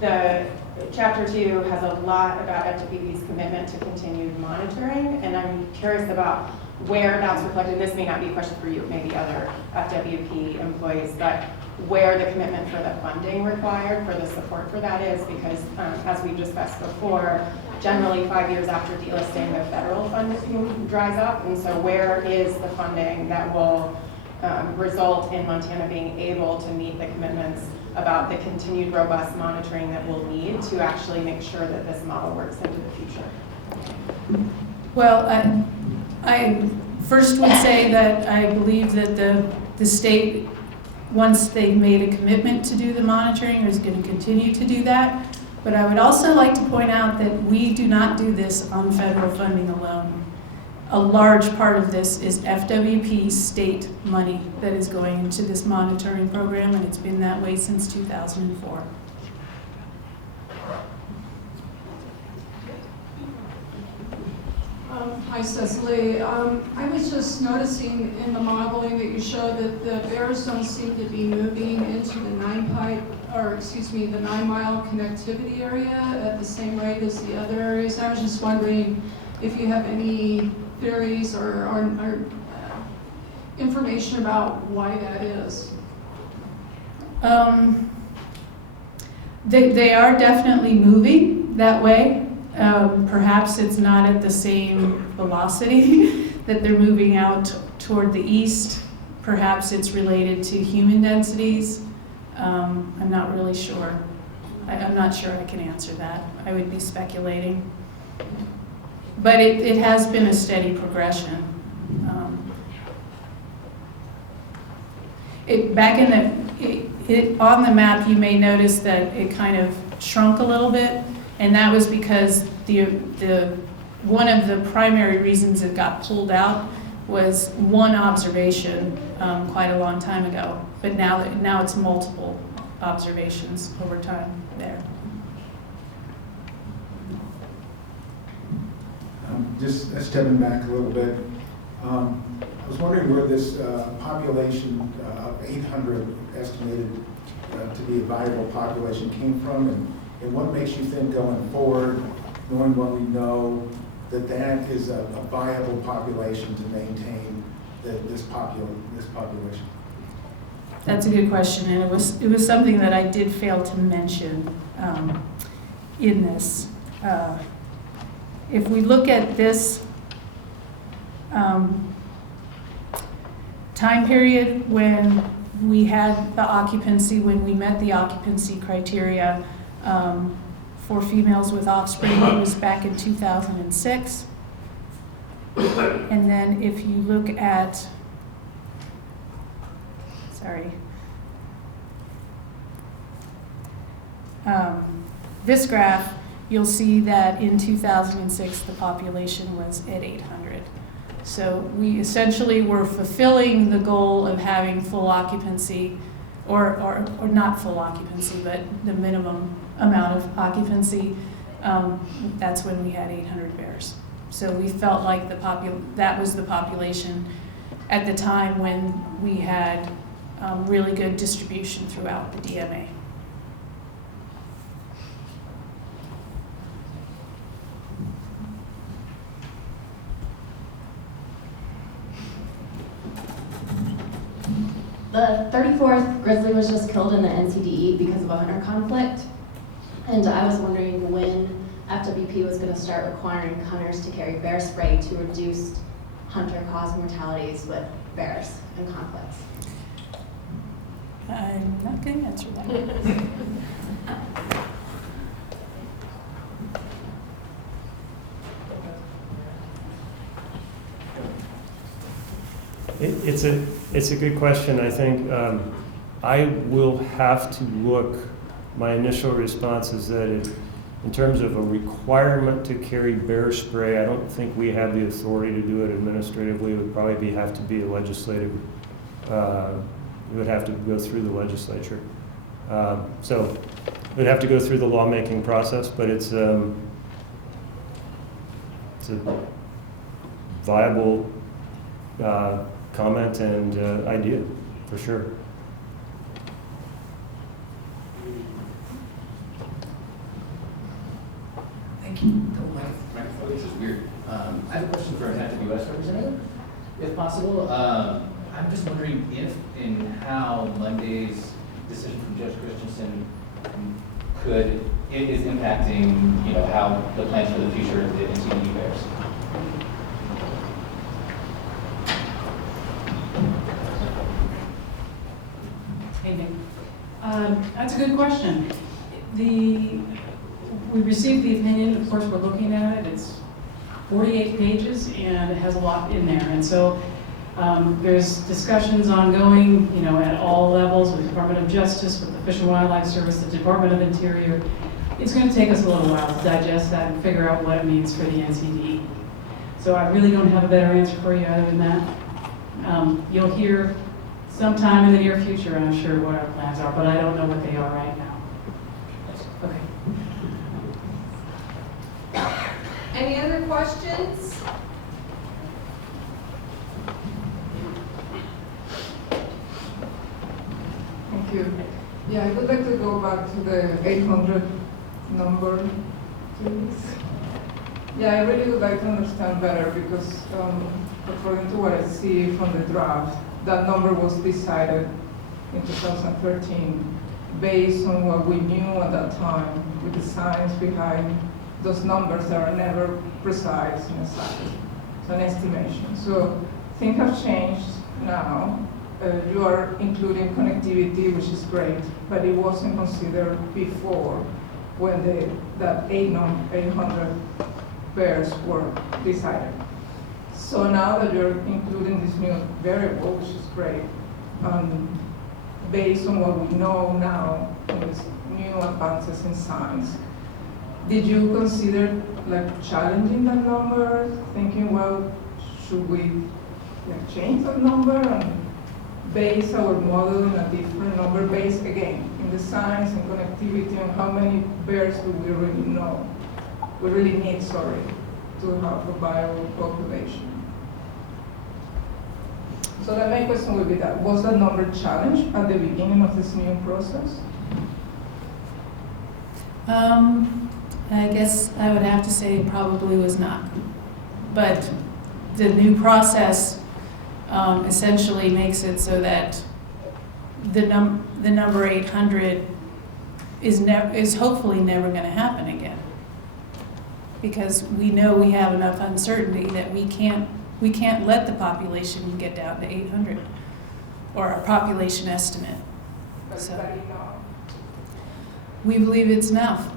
the Chapter 2 has a lot about FWP's commitment to continued monitoring, and I'm curious about where that's reflected. This may not be a question for you, maybe other FWP employees, but where the commitment for the funding required for the support for that is, because as we discussed before, generally 5 years after delisting, the federal funding dries up, and so where is the funding that will result in Montana being able to meet the commitments about the continued robust monitoring that we'll need to actually make sure that this model works into the future? Well, I first would say that I believe that the state, once they've made a commitment to do the monitoring, is going to continue to do that. But I would also like to point out that we do not do this on federal funding alone. A large part of this is FWP state money that is going into this monitoring program, and it's been that way since 2004. Hi, Cecily. I was just noticing in the modeling that you showed that the bears don't seem to be moving into the 9-mile connectivity area at the same rate as the other areas. I was just wondering if you have any theories or information about why that is. They are definitely moving that way. Perhaps it's not at the same velocity that they're moving out toward the east. Perhaps it's related to human densities. I'm not really sure. I'm not sure I can answer that. I would be speculating. But it has been a steady progression. On the map, you may notice that it kind of shrunk a little bit, and that was because one of the primary reasons it got pulled out was one observation quite a long time ago, but now it's multiple observations over time there. Just stepping back a little bit, I was wondering where this population of 800 estimated to be a viable population came from, and what makes you think going forward, knowing what we know, that that is a viable population to maintain this population? That's a good question, and it was something that I did fail to mention in this. If we look at this time period when we had the occupancy, when we met the occupancy criteria for females with offspring, it was back in 2006. And then if you look at, this graph, you'll see that in 2006 the population was at 800. So we essentially were fulfilling the goal of having full occupancy, or not full occupancy, but the minimum amount of occupancy. That's when we had 800 bears. So we felt like that was the population at the time when we had really good distribution throughout the DMA. The 34th Grizzly was just killed in the NCDE because of a hunter conflict. And I was wondering when FWP was going to start requiring hunters to carry bear spray to reduce hunter-caused mortalities with bears and conflicts. I'm not going to answer that. It's a good question. I think I will have to look. My initial response is that in terms of a requirement to carry bear spray, I don't think we have the authority to do it administratively. It would probably have to be a legislative. It would have to go through the legislature. So it would have to go through the lawmaking process, but it's a viable comment and idea, for sure. Thank you. This is weird. I have a question for an active U.S. representative, if possible. I'm just wondering if and how Monday's decision from Judge Christensen is impacting, how the plans for the future of the NCDE bears. Hey, Nick. That's a good question. We received the opinion, of course, we're looking at it. It's 48 pages and it has a lot in there. And so there's discussions ongoing, at all levels with the Department of Justice, with the Fish and Wildlife Service, the Department of Interior. It's going to take us a little while to digest that and figure out what it means for the NCDE. So I really don't have a better answer for you other than that. You'll hear sometime in the near future, I'm sure, what our plans are, but I don't know what they are right now. Okay. Any other questions? Thank you. Yeah, I would like to go back to the 800 number, please. Yeah, I really would like to understand better because according to what I see from the draft, that number was decided in 2013 based on what we knew at that time with the science behind those numbers that are never precise and exact. It's an estimation. So things have changed now. You are including connectivity, which is great, but it wasn't considered before when that 800 bears were decided. So now that you're including this new variable, which is great, based on what we know now in these new advances in science. Did you consider like challenging that number, thinking, well, should we change that number and base our model in a different number based, again, in the science and connectivity and how many bears do we really know? We really need, to have a viable population. So the main question would be that, was that number challenged at the beginning of this new process? I guess I would have to say it probably was not. But the new process essentially makes it so that the number 800 is hopefully never going to happen again. Because we know we have enough uncertainty that we can't let the population get down to 800, or our population estimate. So we believe it's enough.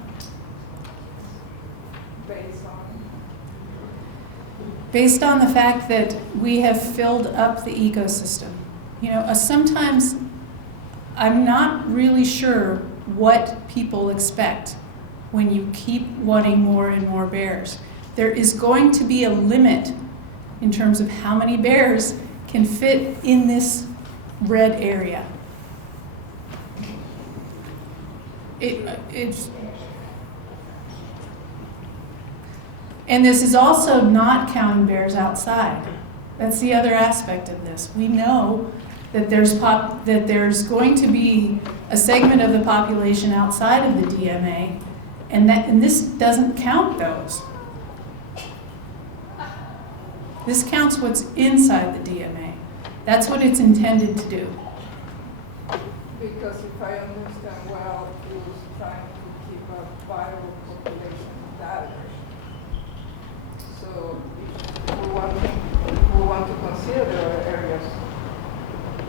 Based on the fact that we have filled up the ecosystem. Sometimes I'm not really sure what people expect when you keep wanting more and more bears. There is going to be a limit in terms of how many bears can fit in this red area. And this is also not counting bears outside. That's the other aspect of this. We know that there's going to be a segment of the population outside of the DMA, and this doesn't count those. This counts what's inside the DMA. That's what it's intended to do. Because if I understand well, he was trying to keep a viable population in that area. So if we want to consider the other areas,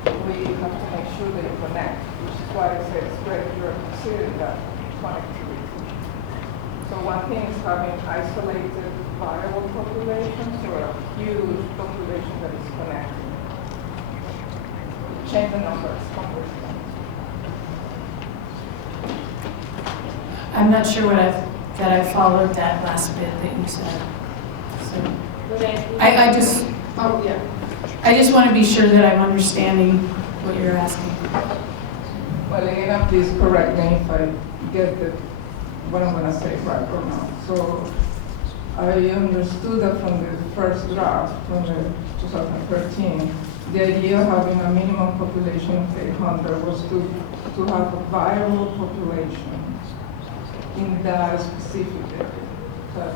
we have to make sure they connect, which is why I say it's great you're considering that connectivity. So one thing is having isolated viable populations or a huge population that is connected. Change the numbers completely. I'm not sure that I followed that last bit that you said. So I just want to be sure that I'm understanding what you're asking. Well, again, please correct me if I get what I'm going to say right or not. So I understood that from the first draft, from the 2013, the idea of having a minimum population of 800 was to have a viable population in that specific area,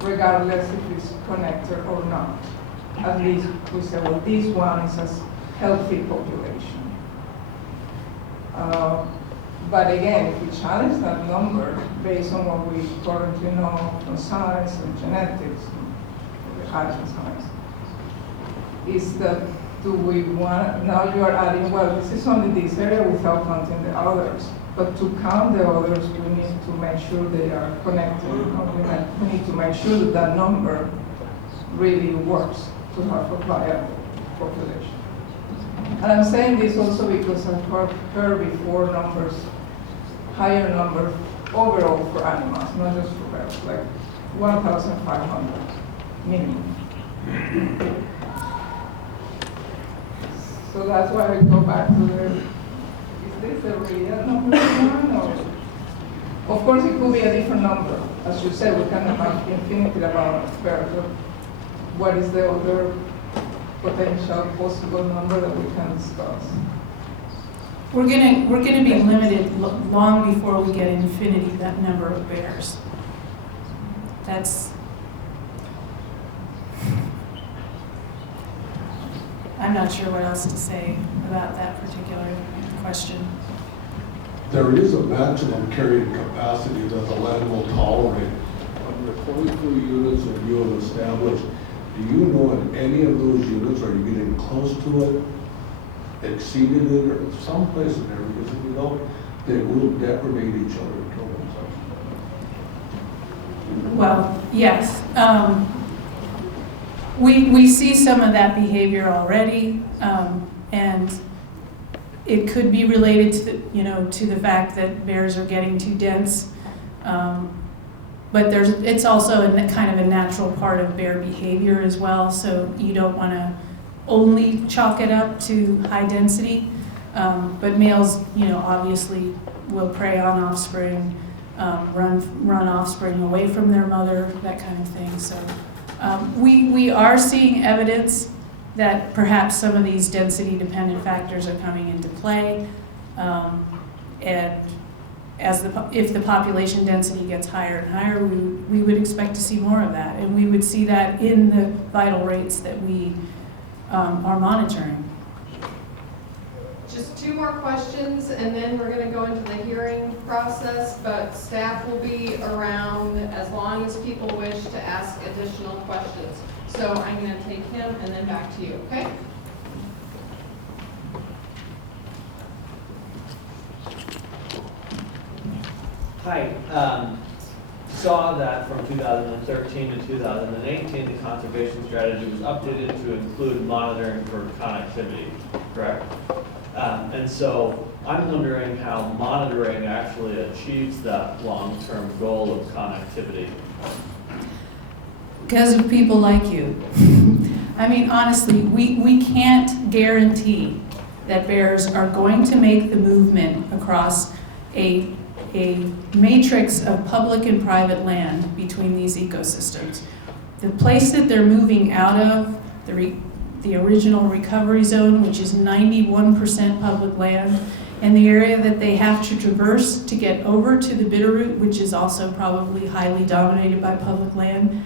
regardless if it's connected or not. At least we say, well, this one is a healthy population. But again, if we challenge that number based on what we currently know from science and genetics, and hydrogen science, is that do we want, now you are adding, well, this is only this area without counting the others. But to count the others, we need to make sure they are connected. We need to make sure that that number really works to have a viable population. And I'm saying this also because I've heard before higher numbers overall for animals, not just for bears, like 1,500 minimum. So that's why I go back to is this a real number one, or? Of course, it could be a different number. As you said, we cannot have infinite amount of bears, but what is the other potential possible number that we can discuss? We're gonna be limited long before we get infinity, that number of bears. I'm not sure what else to say about that particular question. There is a maximum carrying capacity that the land will tolerate. Under 22 units that you have established, do you know in any of those units, are you getting close to it, exceeded it, or someplace in there? Because if you don't, they will depredate each other and kill themselves. Well, yes. We see some of that behavior already, and It could be related to to the fact that bears are getting too dense. But it's also kind of a natural part of bear behavior as well, so you don't want to only chalk it up to high density. But males, obviously will prey on offspring, run offspring away from their mother, that kind of thing. So we are seeing evidence that perhaps some of these density-dependent factors are coming into play, and if the population density gets higher and higher, we would expect to see more of that, and we would see that in the vital rates that we are monitoring. Just 2 more questions, and then we're going to go into the hearing process, but staff will be around as long as people wish to ask additional questions. So I'm going to take him and then back to you, okay? Hi. Saw that from 2013 to 2018, the conservation strategy was updated to include monitoring for connectivity, correct? And so I'm wondering how monitoring actually achieves that long-term goal of connectivity. Because of people like you. I mean, honestly, we can't guarantee that bears are going to make the movement across a matrix of public and private land between these ecosystems. The place that they're moving out of, the original recovery zone, which is 91% public land, and the area that they have to traverse to get over to the Bitterroot, which is also probably highly dominated by public land,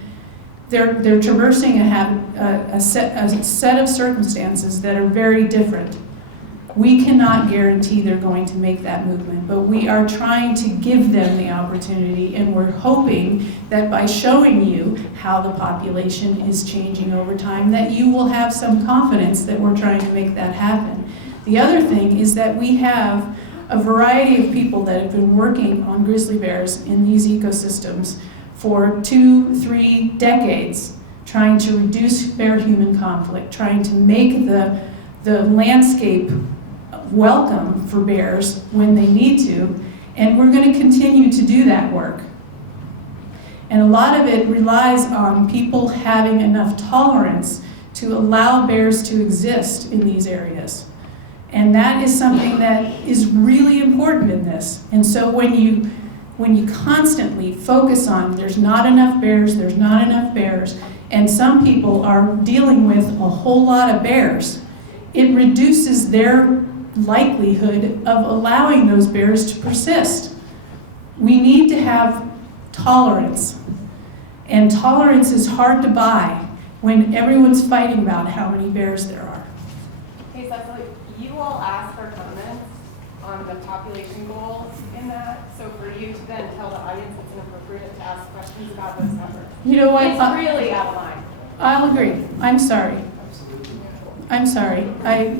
they're traversing a set of circumstances that are very different. We cannot guarantee they're going to make that movement, but we are trying to give them the opportunity, and we're hoping that by showing you how the population is changing over time, that you will have some confidence that we're trying to make that happen. The other thing is that we have a variety of people that have been working on grizzly bears in these ecosystems for 2-3 decades, trying to reduce bear-human conflict, trying to make the landscape welcome for bears when they need to, and we're going to continue to do that work. And a lot of it relies on people having enough tolerance to allow bears to exist in these areas. And that is something that is really important in this. And so when you constantly focus on there's not enough bears, and some people are dealing with a whole lot of bears, it reduces their likelihood of allowing those bears to persist. We need to have tolerance, and tolerance is hard to buy when everyone's fighting about how many bears there are. Hey, Cecily, you all asked for comments on the population goals in that, so for you to then tell the audience it's inappropriate to ask questions about those numbers. You know what? It's really out of line. I'll agree. I'm sorry. I'm sorry. I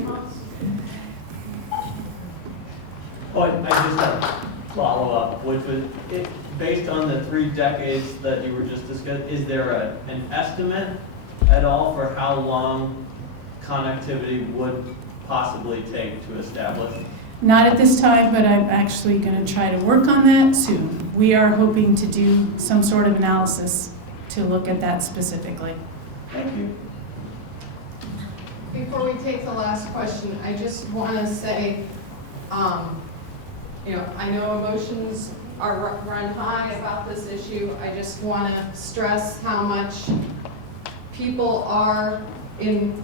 just have a follow-up, which was, based on the 3 decades that you were just discussing, is there an estimate at all for how long connectivity would possibly take to establish? Not at this time, but I'm actually going to try to work on that soon. We are hoping to do some sort of analysis to look at that specifically. Thank you. Before we take the last question, I just want to say, I know emotions are run high about this issue. I just want to stress how much people are in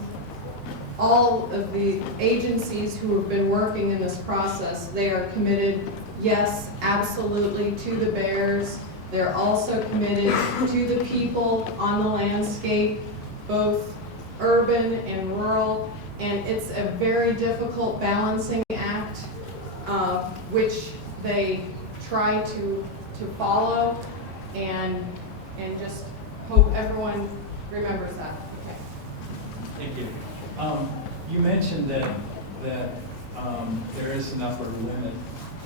all of the agencies who have been working in this process. They are committed, yes, absolutely, to the bears. They're also committed to the people on the landscape, both urban and rural, and it's a very difficult balancing act, which they try to follow, and just hope everyone remembers that. Okay. Thank you. You mentioned that there is an upper limit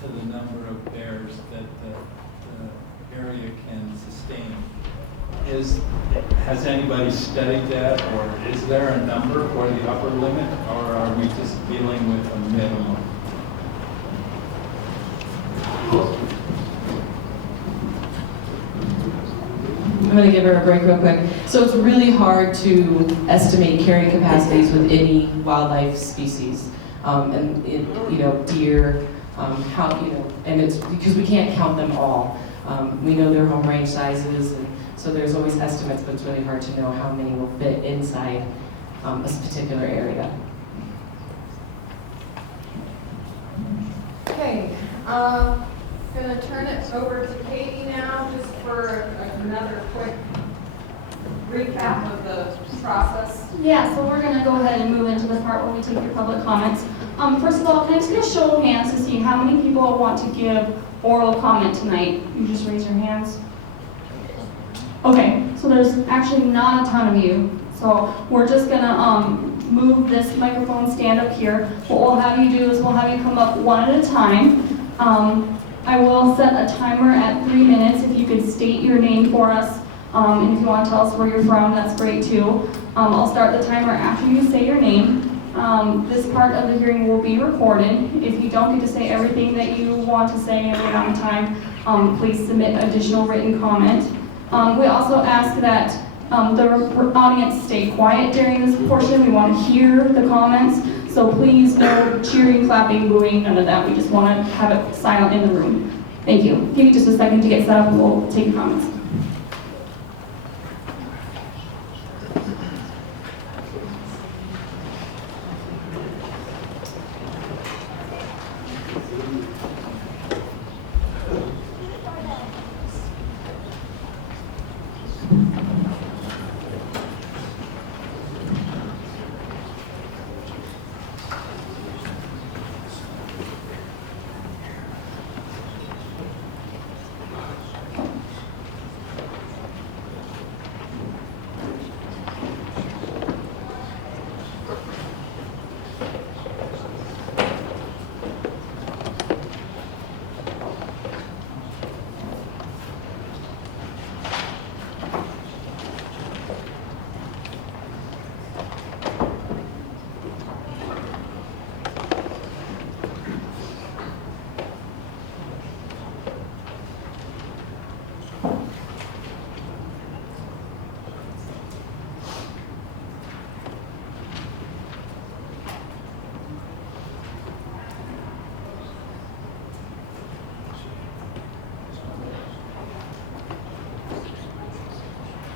to the number of bears that the area can sustain. Has anybody studied that, or is there a number for the upper limit, or are we just dealing with a minimum? I'm going to give her a break real quick. So it's really hard to estimate carrying capacities with any wildlife species, and deer, and it's because we can't count them all. We know their home range sizes, and so there's always estimates, but it's really hard to know how many will fit inside a particular area. Okay, gonna turn it over to Katie now, just for another quick recap of the process. Yeah, so we're gonna go ahead and move into the part where we take your public comments. First of all, can I just get a show of hands to see how many people want to give oral comment tonight? You just raise your hands. Okay, so there's actually not a ton of you. So we're just gonna move this microphone stand up here. What we'll have you do is we'll have you come up one at a time. I will set a timer at 3 minutes. If you could state your name for us, and if you want to tell us where you're from, that's great too. I'll start the timer after you say your name. This part of the hearing will be recorded. If you don't get to say everything that you want to say in the amount of time, please submit additional written comment. We also ask that the audience stay quiet during this portion. We want to hear the comments, so please no cheering, clapping, booing, none of that. We just want to have it silent in the room. Thank you. Give me just a second to get set up and we'll take your comments.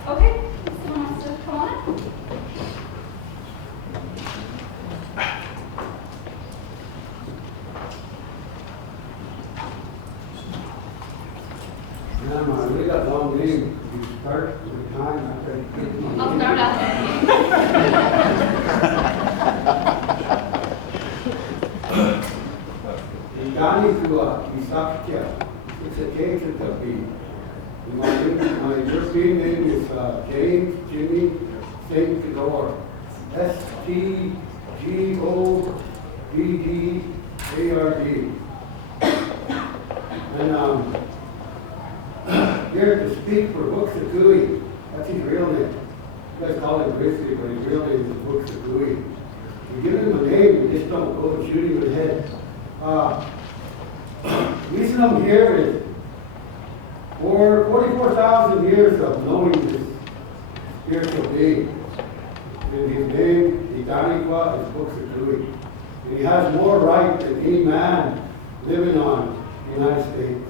Okay, someone wants to come on? Ma'am, I really got long name. You start with time after you get my I'll name. start Johnny to Isaac, it's a case of the beat. My European name is James Jimmy St. Theodore. STGOBDARD. And here to speak for Books of Gooey. That's his real name. You guys call him Grizzly, but his real name is Books of Gooey. You give him a name, you just don't go and shoot him in the head. The reason I'm here is for 44,000 years of knowing this spiritual being. And his name, Idanikwa, is Books of Gooey. And he has more right than any man living on the United States.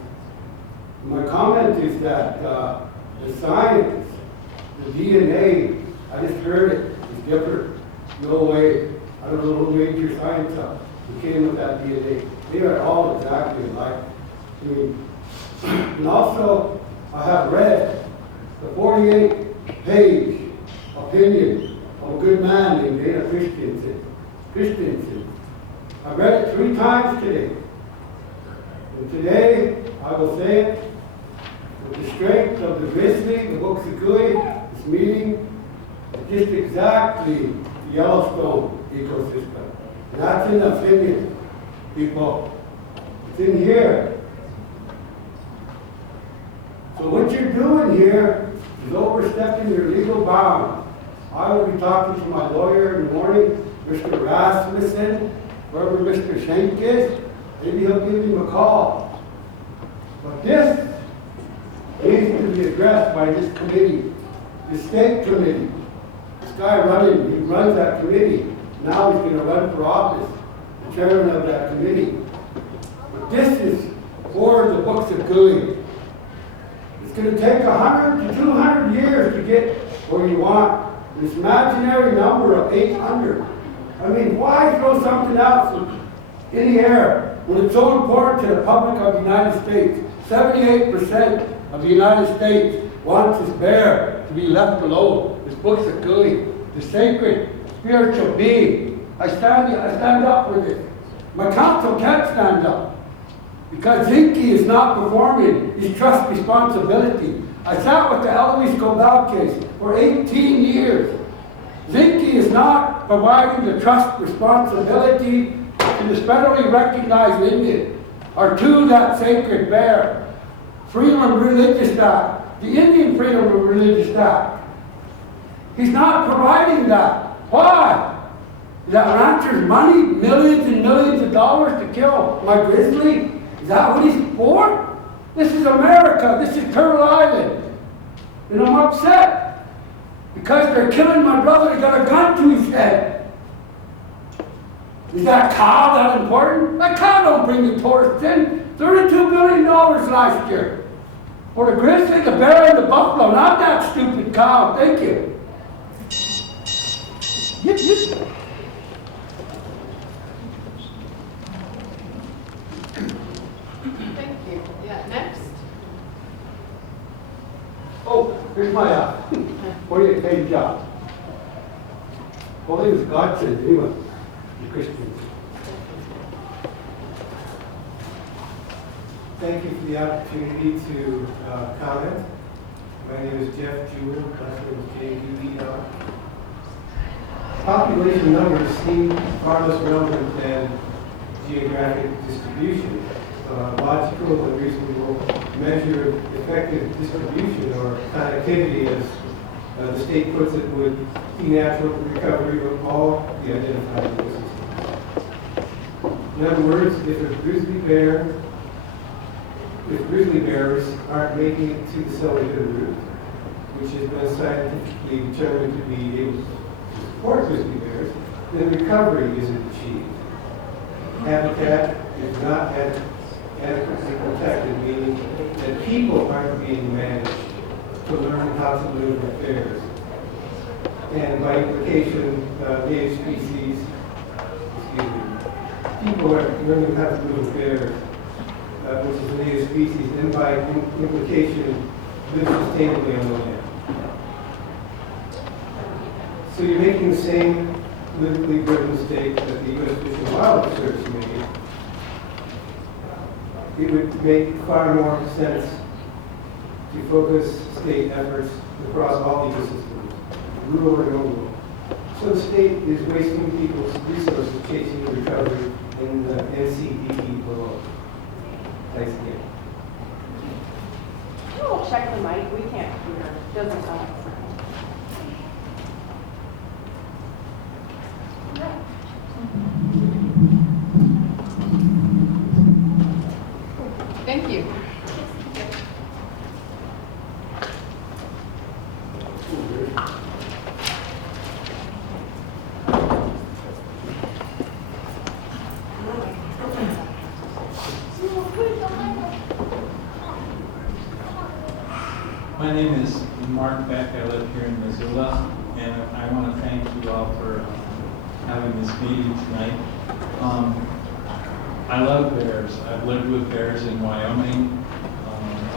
My comment is that the science, the DNA, I just heard it, is different. No way. I don't know who made your science up, who came with that DNA. They are all exactly alike. I mean, and also, I have read the 48-page opinion of a good man named Dana Christensen. I read it 3 times today. And today, I will say it, with the strength of the Grizzly, the Books of Gooey, this meeting is just exactly the Yellowstone ecosystem. And that's in the opinion, people. It's in here. So what you're doing here is overstepping your legal bounds. I will be talking to my lawyer in the morning, Mr. Rasmussen, wherever Mr. Schenk is. Maybe he'll give him a call. But this needs to be addressed by this committee, the state committee. This guy he runs that committee. Now he's going to run for office, the chairman of that committee. But this is for the books of Grizzly. It's going to take 100 to 200 years to get where you want. This imaginary number of 800. I mean, why throw something else in the air when it's so important to the public of the United States? 78% of the United States wants this bear to be left alone. This books of Grizzly, the sacred spiritual being. I stand up for this. My council can't stand up because Zinke is not performing his trust responsibility. I sat with the Eloise Scobell case for 18 years. Zinke is not providing the trust responsibility to the federally recognized Indian or to that sacred bear. Freedom of Religious Act, the Indian Freedom of Religious Act. He's not providing that. Why? That rancher's money, millions and millions of dollars to kill my grizzly? Is that what he's for? This is America. This is Turtle Island. And I'm upset because they're killing my brother. He got a gun to his head. Is that cow that important? That cow don't bring the tourists in. $32 billion last year. For the grizzly, the bear, and the buffalo. Not that stupid cow. Thank you. Yip, yip. Thank you. Yeah, next. Oh, here's my 48-page job. Well, it was God sent anyway, the Christians. Thank you for the opportunity to comment. My name is Jeff Jewell, last name is J-U-E-L. Population numbers seem far less relevant than geographic distribution. Logical and reasonable measure of effective distribution or connectivity, as the state puts it, would be natural recovery of all the identified ecosystems. In other words, if grizzly bears aren't making it to the cellular route, which has been scientifically determined to be able to support grizzly bears, then recovery isn't achieved. Habitat is not adequately protected, meaning that people aren't being managed to learn how to live with bears. And by implication, native species, people are learning how to live with bears, which is a native species, and by implication, live sustainably on the land. So you're making the same politically driven mistake that the U.S. Fish and Wildlife Service made. It would make far more sense to focus state efforts across all ecosystems, rural and rural. So the state is wasting people's resources chasing recovery in the NCDE below. Thanks again. Oh, check the mic. We can't hear. Doesn't sound like it's Thank you. My name is Mark Beck. I live here in Missoula, and I want to thank you all for having this meeting tonight. I love bears. I've lived with bears in Wyoming,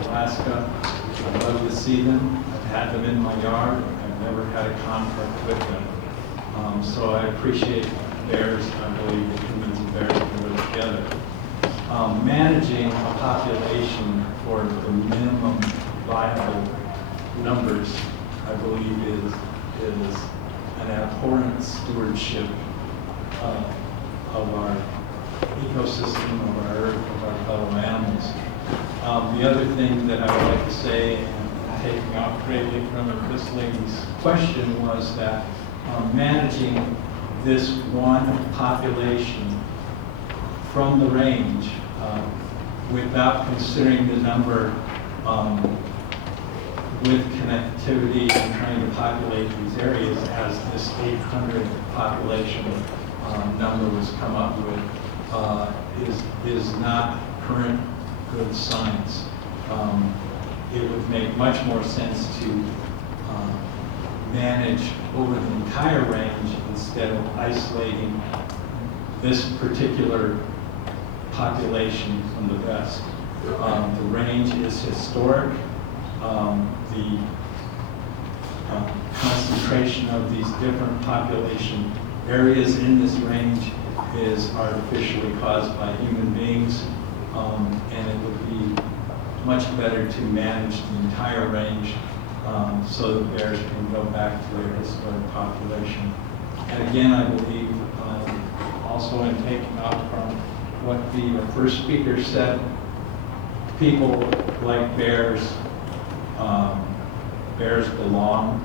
Alaska. I love to see them. I've had them in my yard. I've never had a conflict with them. So I appreciate bears. I believe that humans and bears can live together. Managing a population for the minimum viable numbers, I believe, is an abhorrent stewardship of our ecosystem, of our earth, of our fellow animals. The other thing that I would like to say, and taking off greatly from this lady's question, was that managing this one population from the range without considering the number with connectivity and trying to populate these areas as this 800 population number was come up with is not current good science. It would make much more sense to manage over the entire range instead of isolating this particular population from the rest. The range is historic. The concentration of these different population areas in this range is artificially caused by human beings, and it would be much better to manage the entire range so that bears can go back to their historic population. And again, I believe also in taking off from what the first speaker said, people like bears. Bears belong,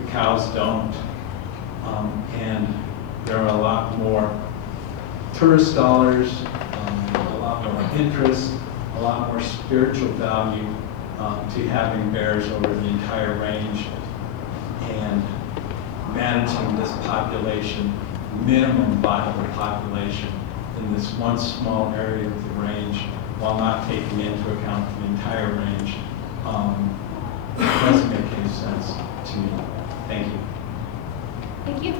the cows don't, and there are a lot more tourist dollars, a lot more interest, a lot more spiritual value to having bears over the entire range and managing this population, minimum viable population in this one small area of the range while not taking into account the entire range doesn't make any sense to me. Thank you. Thank you.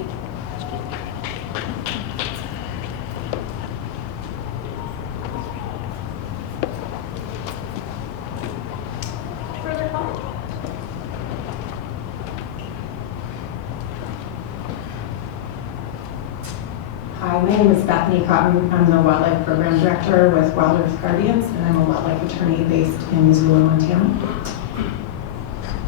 Further comment? Hi, my name is Bethany Cotton. I'm the Wildlife Program Director with Wild Earth Guardians, and I'm a wildlife attorney based in Missoula, Montana.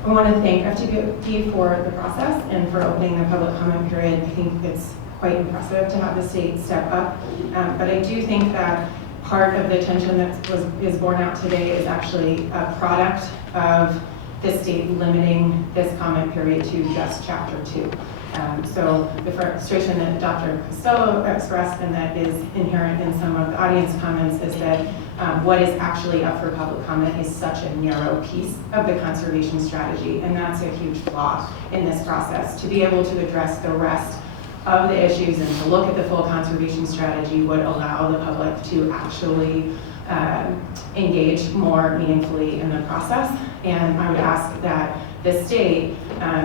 I want to thank FTP for the process and for opening the public comment period. I think it's quite impressive to have the state step up, but I do think that part of the tension that is borne out today is actually a product of the state limiting this comment period to just Chapter 2. So the frustration that Dr. Costello expressed and that is inherent in some of the audience comments is that what is actually up for public comment is such a narrow piece of the conservation strategy, and that's a huge flaw in this process. To be able to address the rest of the issues and to look at the full conservation strategy would allow the public to actually engage more meaningfully in the process. And I would ask that the state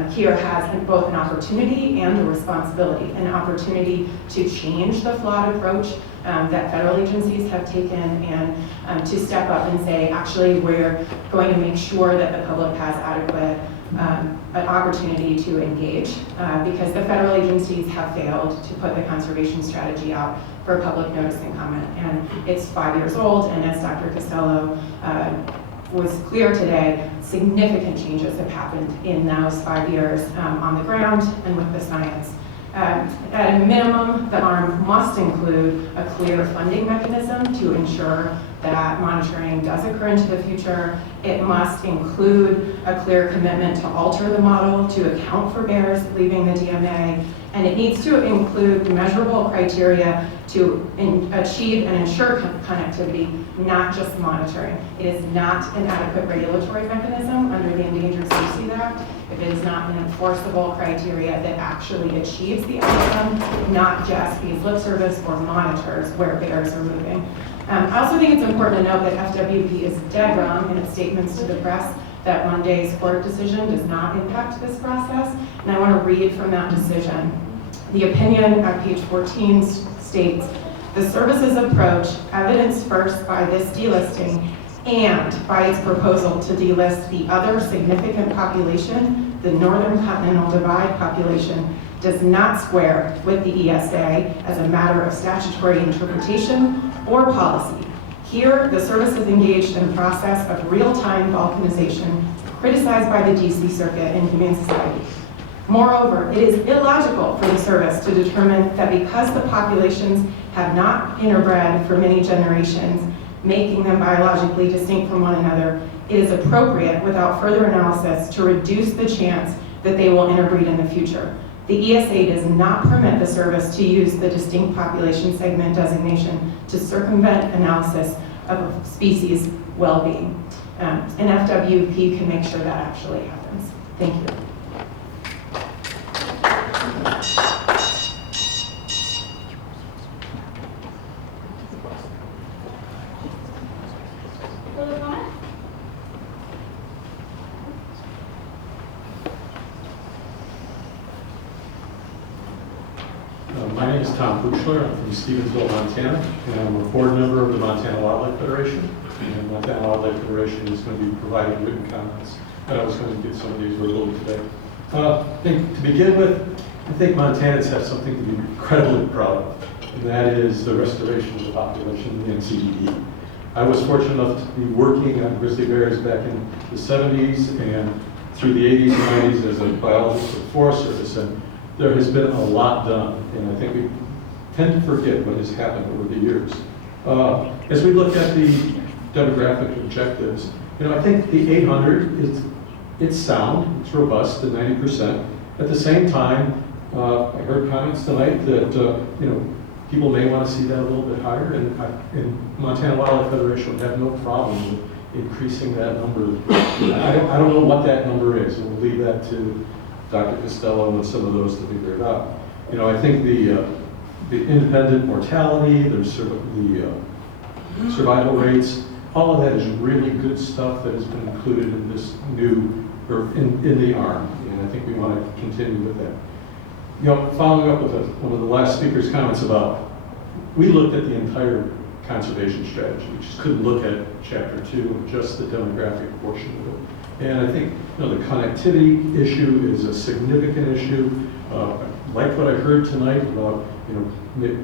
here has both an opportunity and a responsibility, an opportunity to change the flawed approach that federal agencies have taken and to step up and say, actually, we're going to make sure that the public has adequate an opportunity to engage because the federal agencies have failed to put the conservation strategy out for public notice and comment. And it's 5 years old, and as Dr. Costello was clear today, significant changes have happened in those 5 years on the ground and with the science. At a minimum, the ARM must include a clear funding mechanism to ensure that monitoring does occur into the future. It must include a clear commitment to alter the model to account for bears leaving the DMA, and it needs to include measurable criteria to achieve and ensure connectivity, not just monitoring. It is not an adequate regulatory mechanism under the Endangered Species Act if it is not an enforceable criteria that actually achieves the outcome, not just these lip service or monitors where bears are moving. I also think it's important to note that FWP is dead wrong in its statements to the press that Monday's court decision does not impact this process, and I want to read from that decision. The opinion at page 14 states, the service's approach, evidenced first by this delisting and by its proposal to delist the other significant population, the Northern Continental Divide population, does not square with the ESA as a matter of statutory interpretation or policy. Here, the service is engaged in a process of real-time balkanization criticized by the DC Circuit and Humane Society. Moreover, it is illogical for the service to determine that because the populations have not interbred for many generations, making them biologically distinct from one another, it is appropriate, without further analysis, to reduce the chance that they will interbreed in the future. The ESA does not permit the service to use the distinct population segment designation to circumvent analysis of a species' well-being. And FWP can make sure that actually happens. Thank you. Further comment? My name is Tom Buchler. I'm from Stevensville, Montana, and I'm a board member of the Montana Wildlife Federation. And Montana Wildlife Federation is going to be providing written comments. And I was going to get some of these verbally today. I think to begin with, I think Montanans have something to be incredibly proud of, and that is the restoration of the population in the NCDE. I was fortunate enough to be working on grizzly bears back in the 70s and through the 80s and 90s as a biologist for the Forest Service, and there has been a lot done, and I think we tend to forget what has happened over the years. As we look at the demographic objectives, I think the 800 it's sound, it's robust, the 90%. At the same time, I heard comments tonight that people may want to see that a little bit higher, and Montana Wildlife Federation would have no problem with increasing that number. I don't know what that number is, and we'll leave that to Dr. Costello and some of those to figure it out. I think the independent mortality, the survival rates, all of that is really good stuff that has been included in this new, or in the ARM, and I think we want to continue with that. Following up with one of the last speaker's comments about, we looked at the entire conservation strategy. We just couldn't look at Chapter 2 and just the demographic portion of it. And I think the connectivity issue is a significant issue. Like what I heard tonight about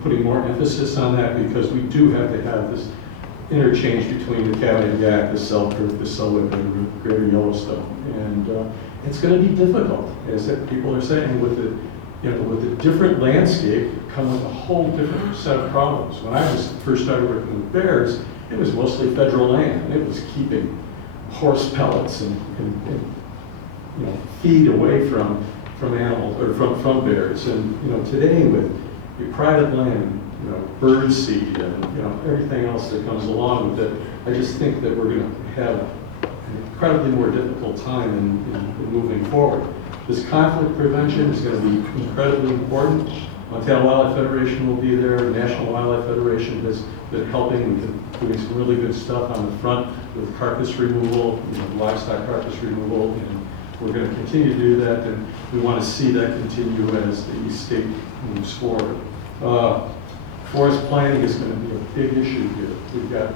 putting more emphasis on that, because we do have to have this interchange between the Cabinet Yaak, the Selkirk, the Selwyn, and the Greater Yellowstone. And it's going to be difficult, as people are saying, with the different landscape come with a whole different set of problems. When I first started working with bears, it was mostly federal land, and it was keeping horse pellets and feed away from animals or from bears. And today with your private land, bird seed and everything else that comes along with it, I just think that we're going to have an incredibly more difficult time in moving forward. This conflict prevention is going to be incredibly important. Montana Wildlife Federation will be there. The National Wildlife Federation has been helping. We've been doing some really good stuff on the front with carcass removal, livestock carcass removal, and we're going to continue to do that, and we want to see that continue as the state moves forward. Forest planning is going to be a big issue here. We've got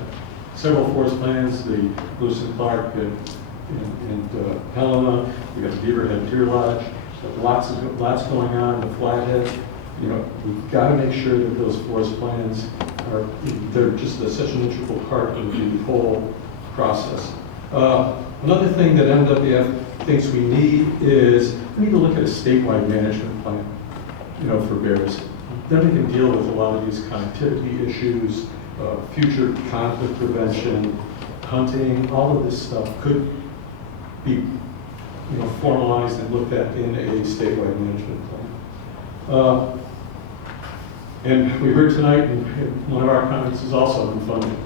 several forest plans, the Lewis and Clark and Helena. We've got the Beaverhead Deer Lodge. Lots going on. The Flathead. We've got to make sure that those forest plans they're just such an integral part of the whole process. Another thing that MWF thinks we need is we need to look at a statewide management plan, for bears. Then we can deal with a lot of these connectivity issues, future conflict prevention, hunting. All of this stuff could be, formalized and looked at in a statewide management plan. And we heard tonight, and one of our comments is also on funding.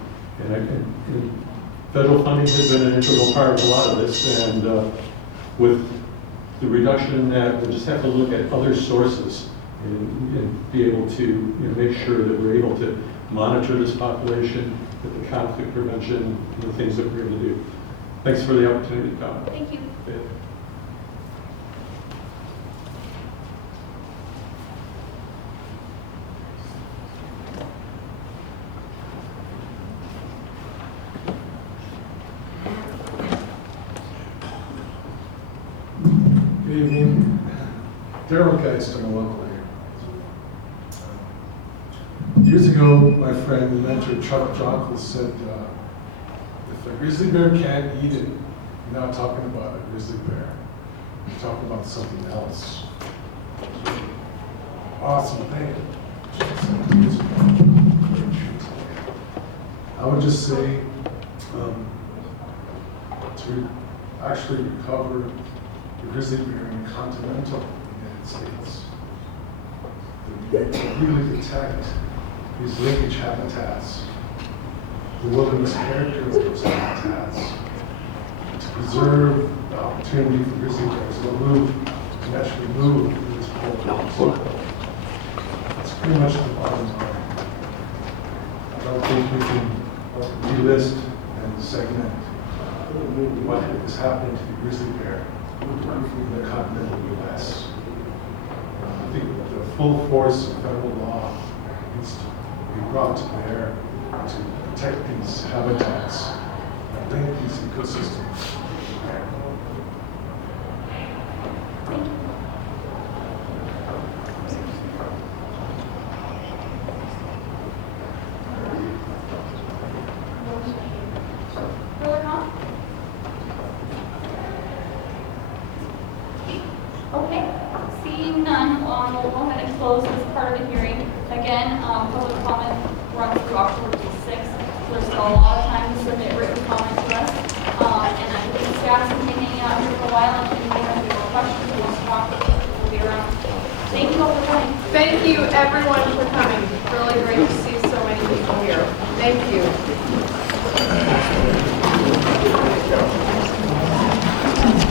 And federal funding has been an integral part of a lot of this, and with the reduction in that, we'll just have to look at other sources and be able to make sure that we're able to monitor this population, with the conflict prevention, and the things that we're going to do. Thanks for the opportunity to come. Thank you. Good evening. Daryl Geist, I'm a local here. Years ago, my friend and mentor Chuck Jonkle said, if a grizzly bear can't eat it, you're not talking about a grizzly bear. You're talking about something else. Awesome thing. I would just say, to actually recover the grizzly bear in the continental United States, really protect these linkage habitats, the wilderness character of those habitats, to preserve the opportunity for grizzly bears to naturally move in this whole. That's pretty much the bottom line. I don't think we can relist and segment what is happening to the grizzly bear in the continental U.S. I think the full force of federal law needs to be brought to bear to protect these habitats and link these ecosystems. Further comment? Okay, seeing none, we'll go ahead and close this part of the hearing. Again, public comment runs through October 6th, so there's still a lot of time to submit written comment to us. And I think staff's been hanging out here for a while, and if anyone has any more questions or wants to talk, we'll be around. Thank you all for coming. Thank you, everyone, for coming. Really great to see so many people here. Thank you.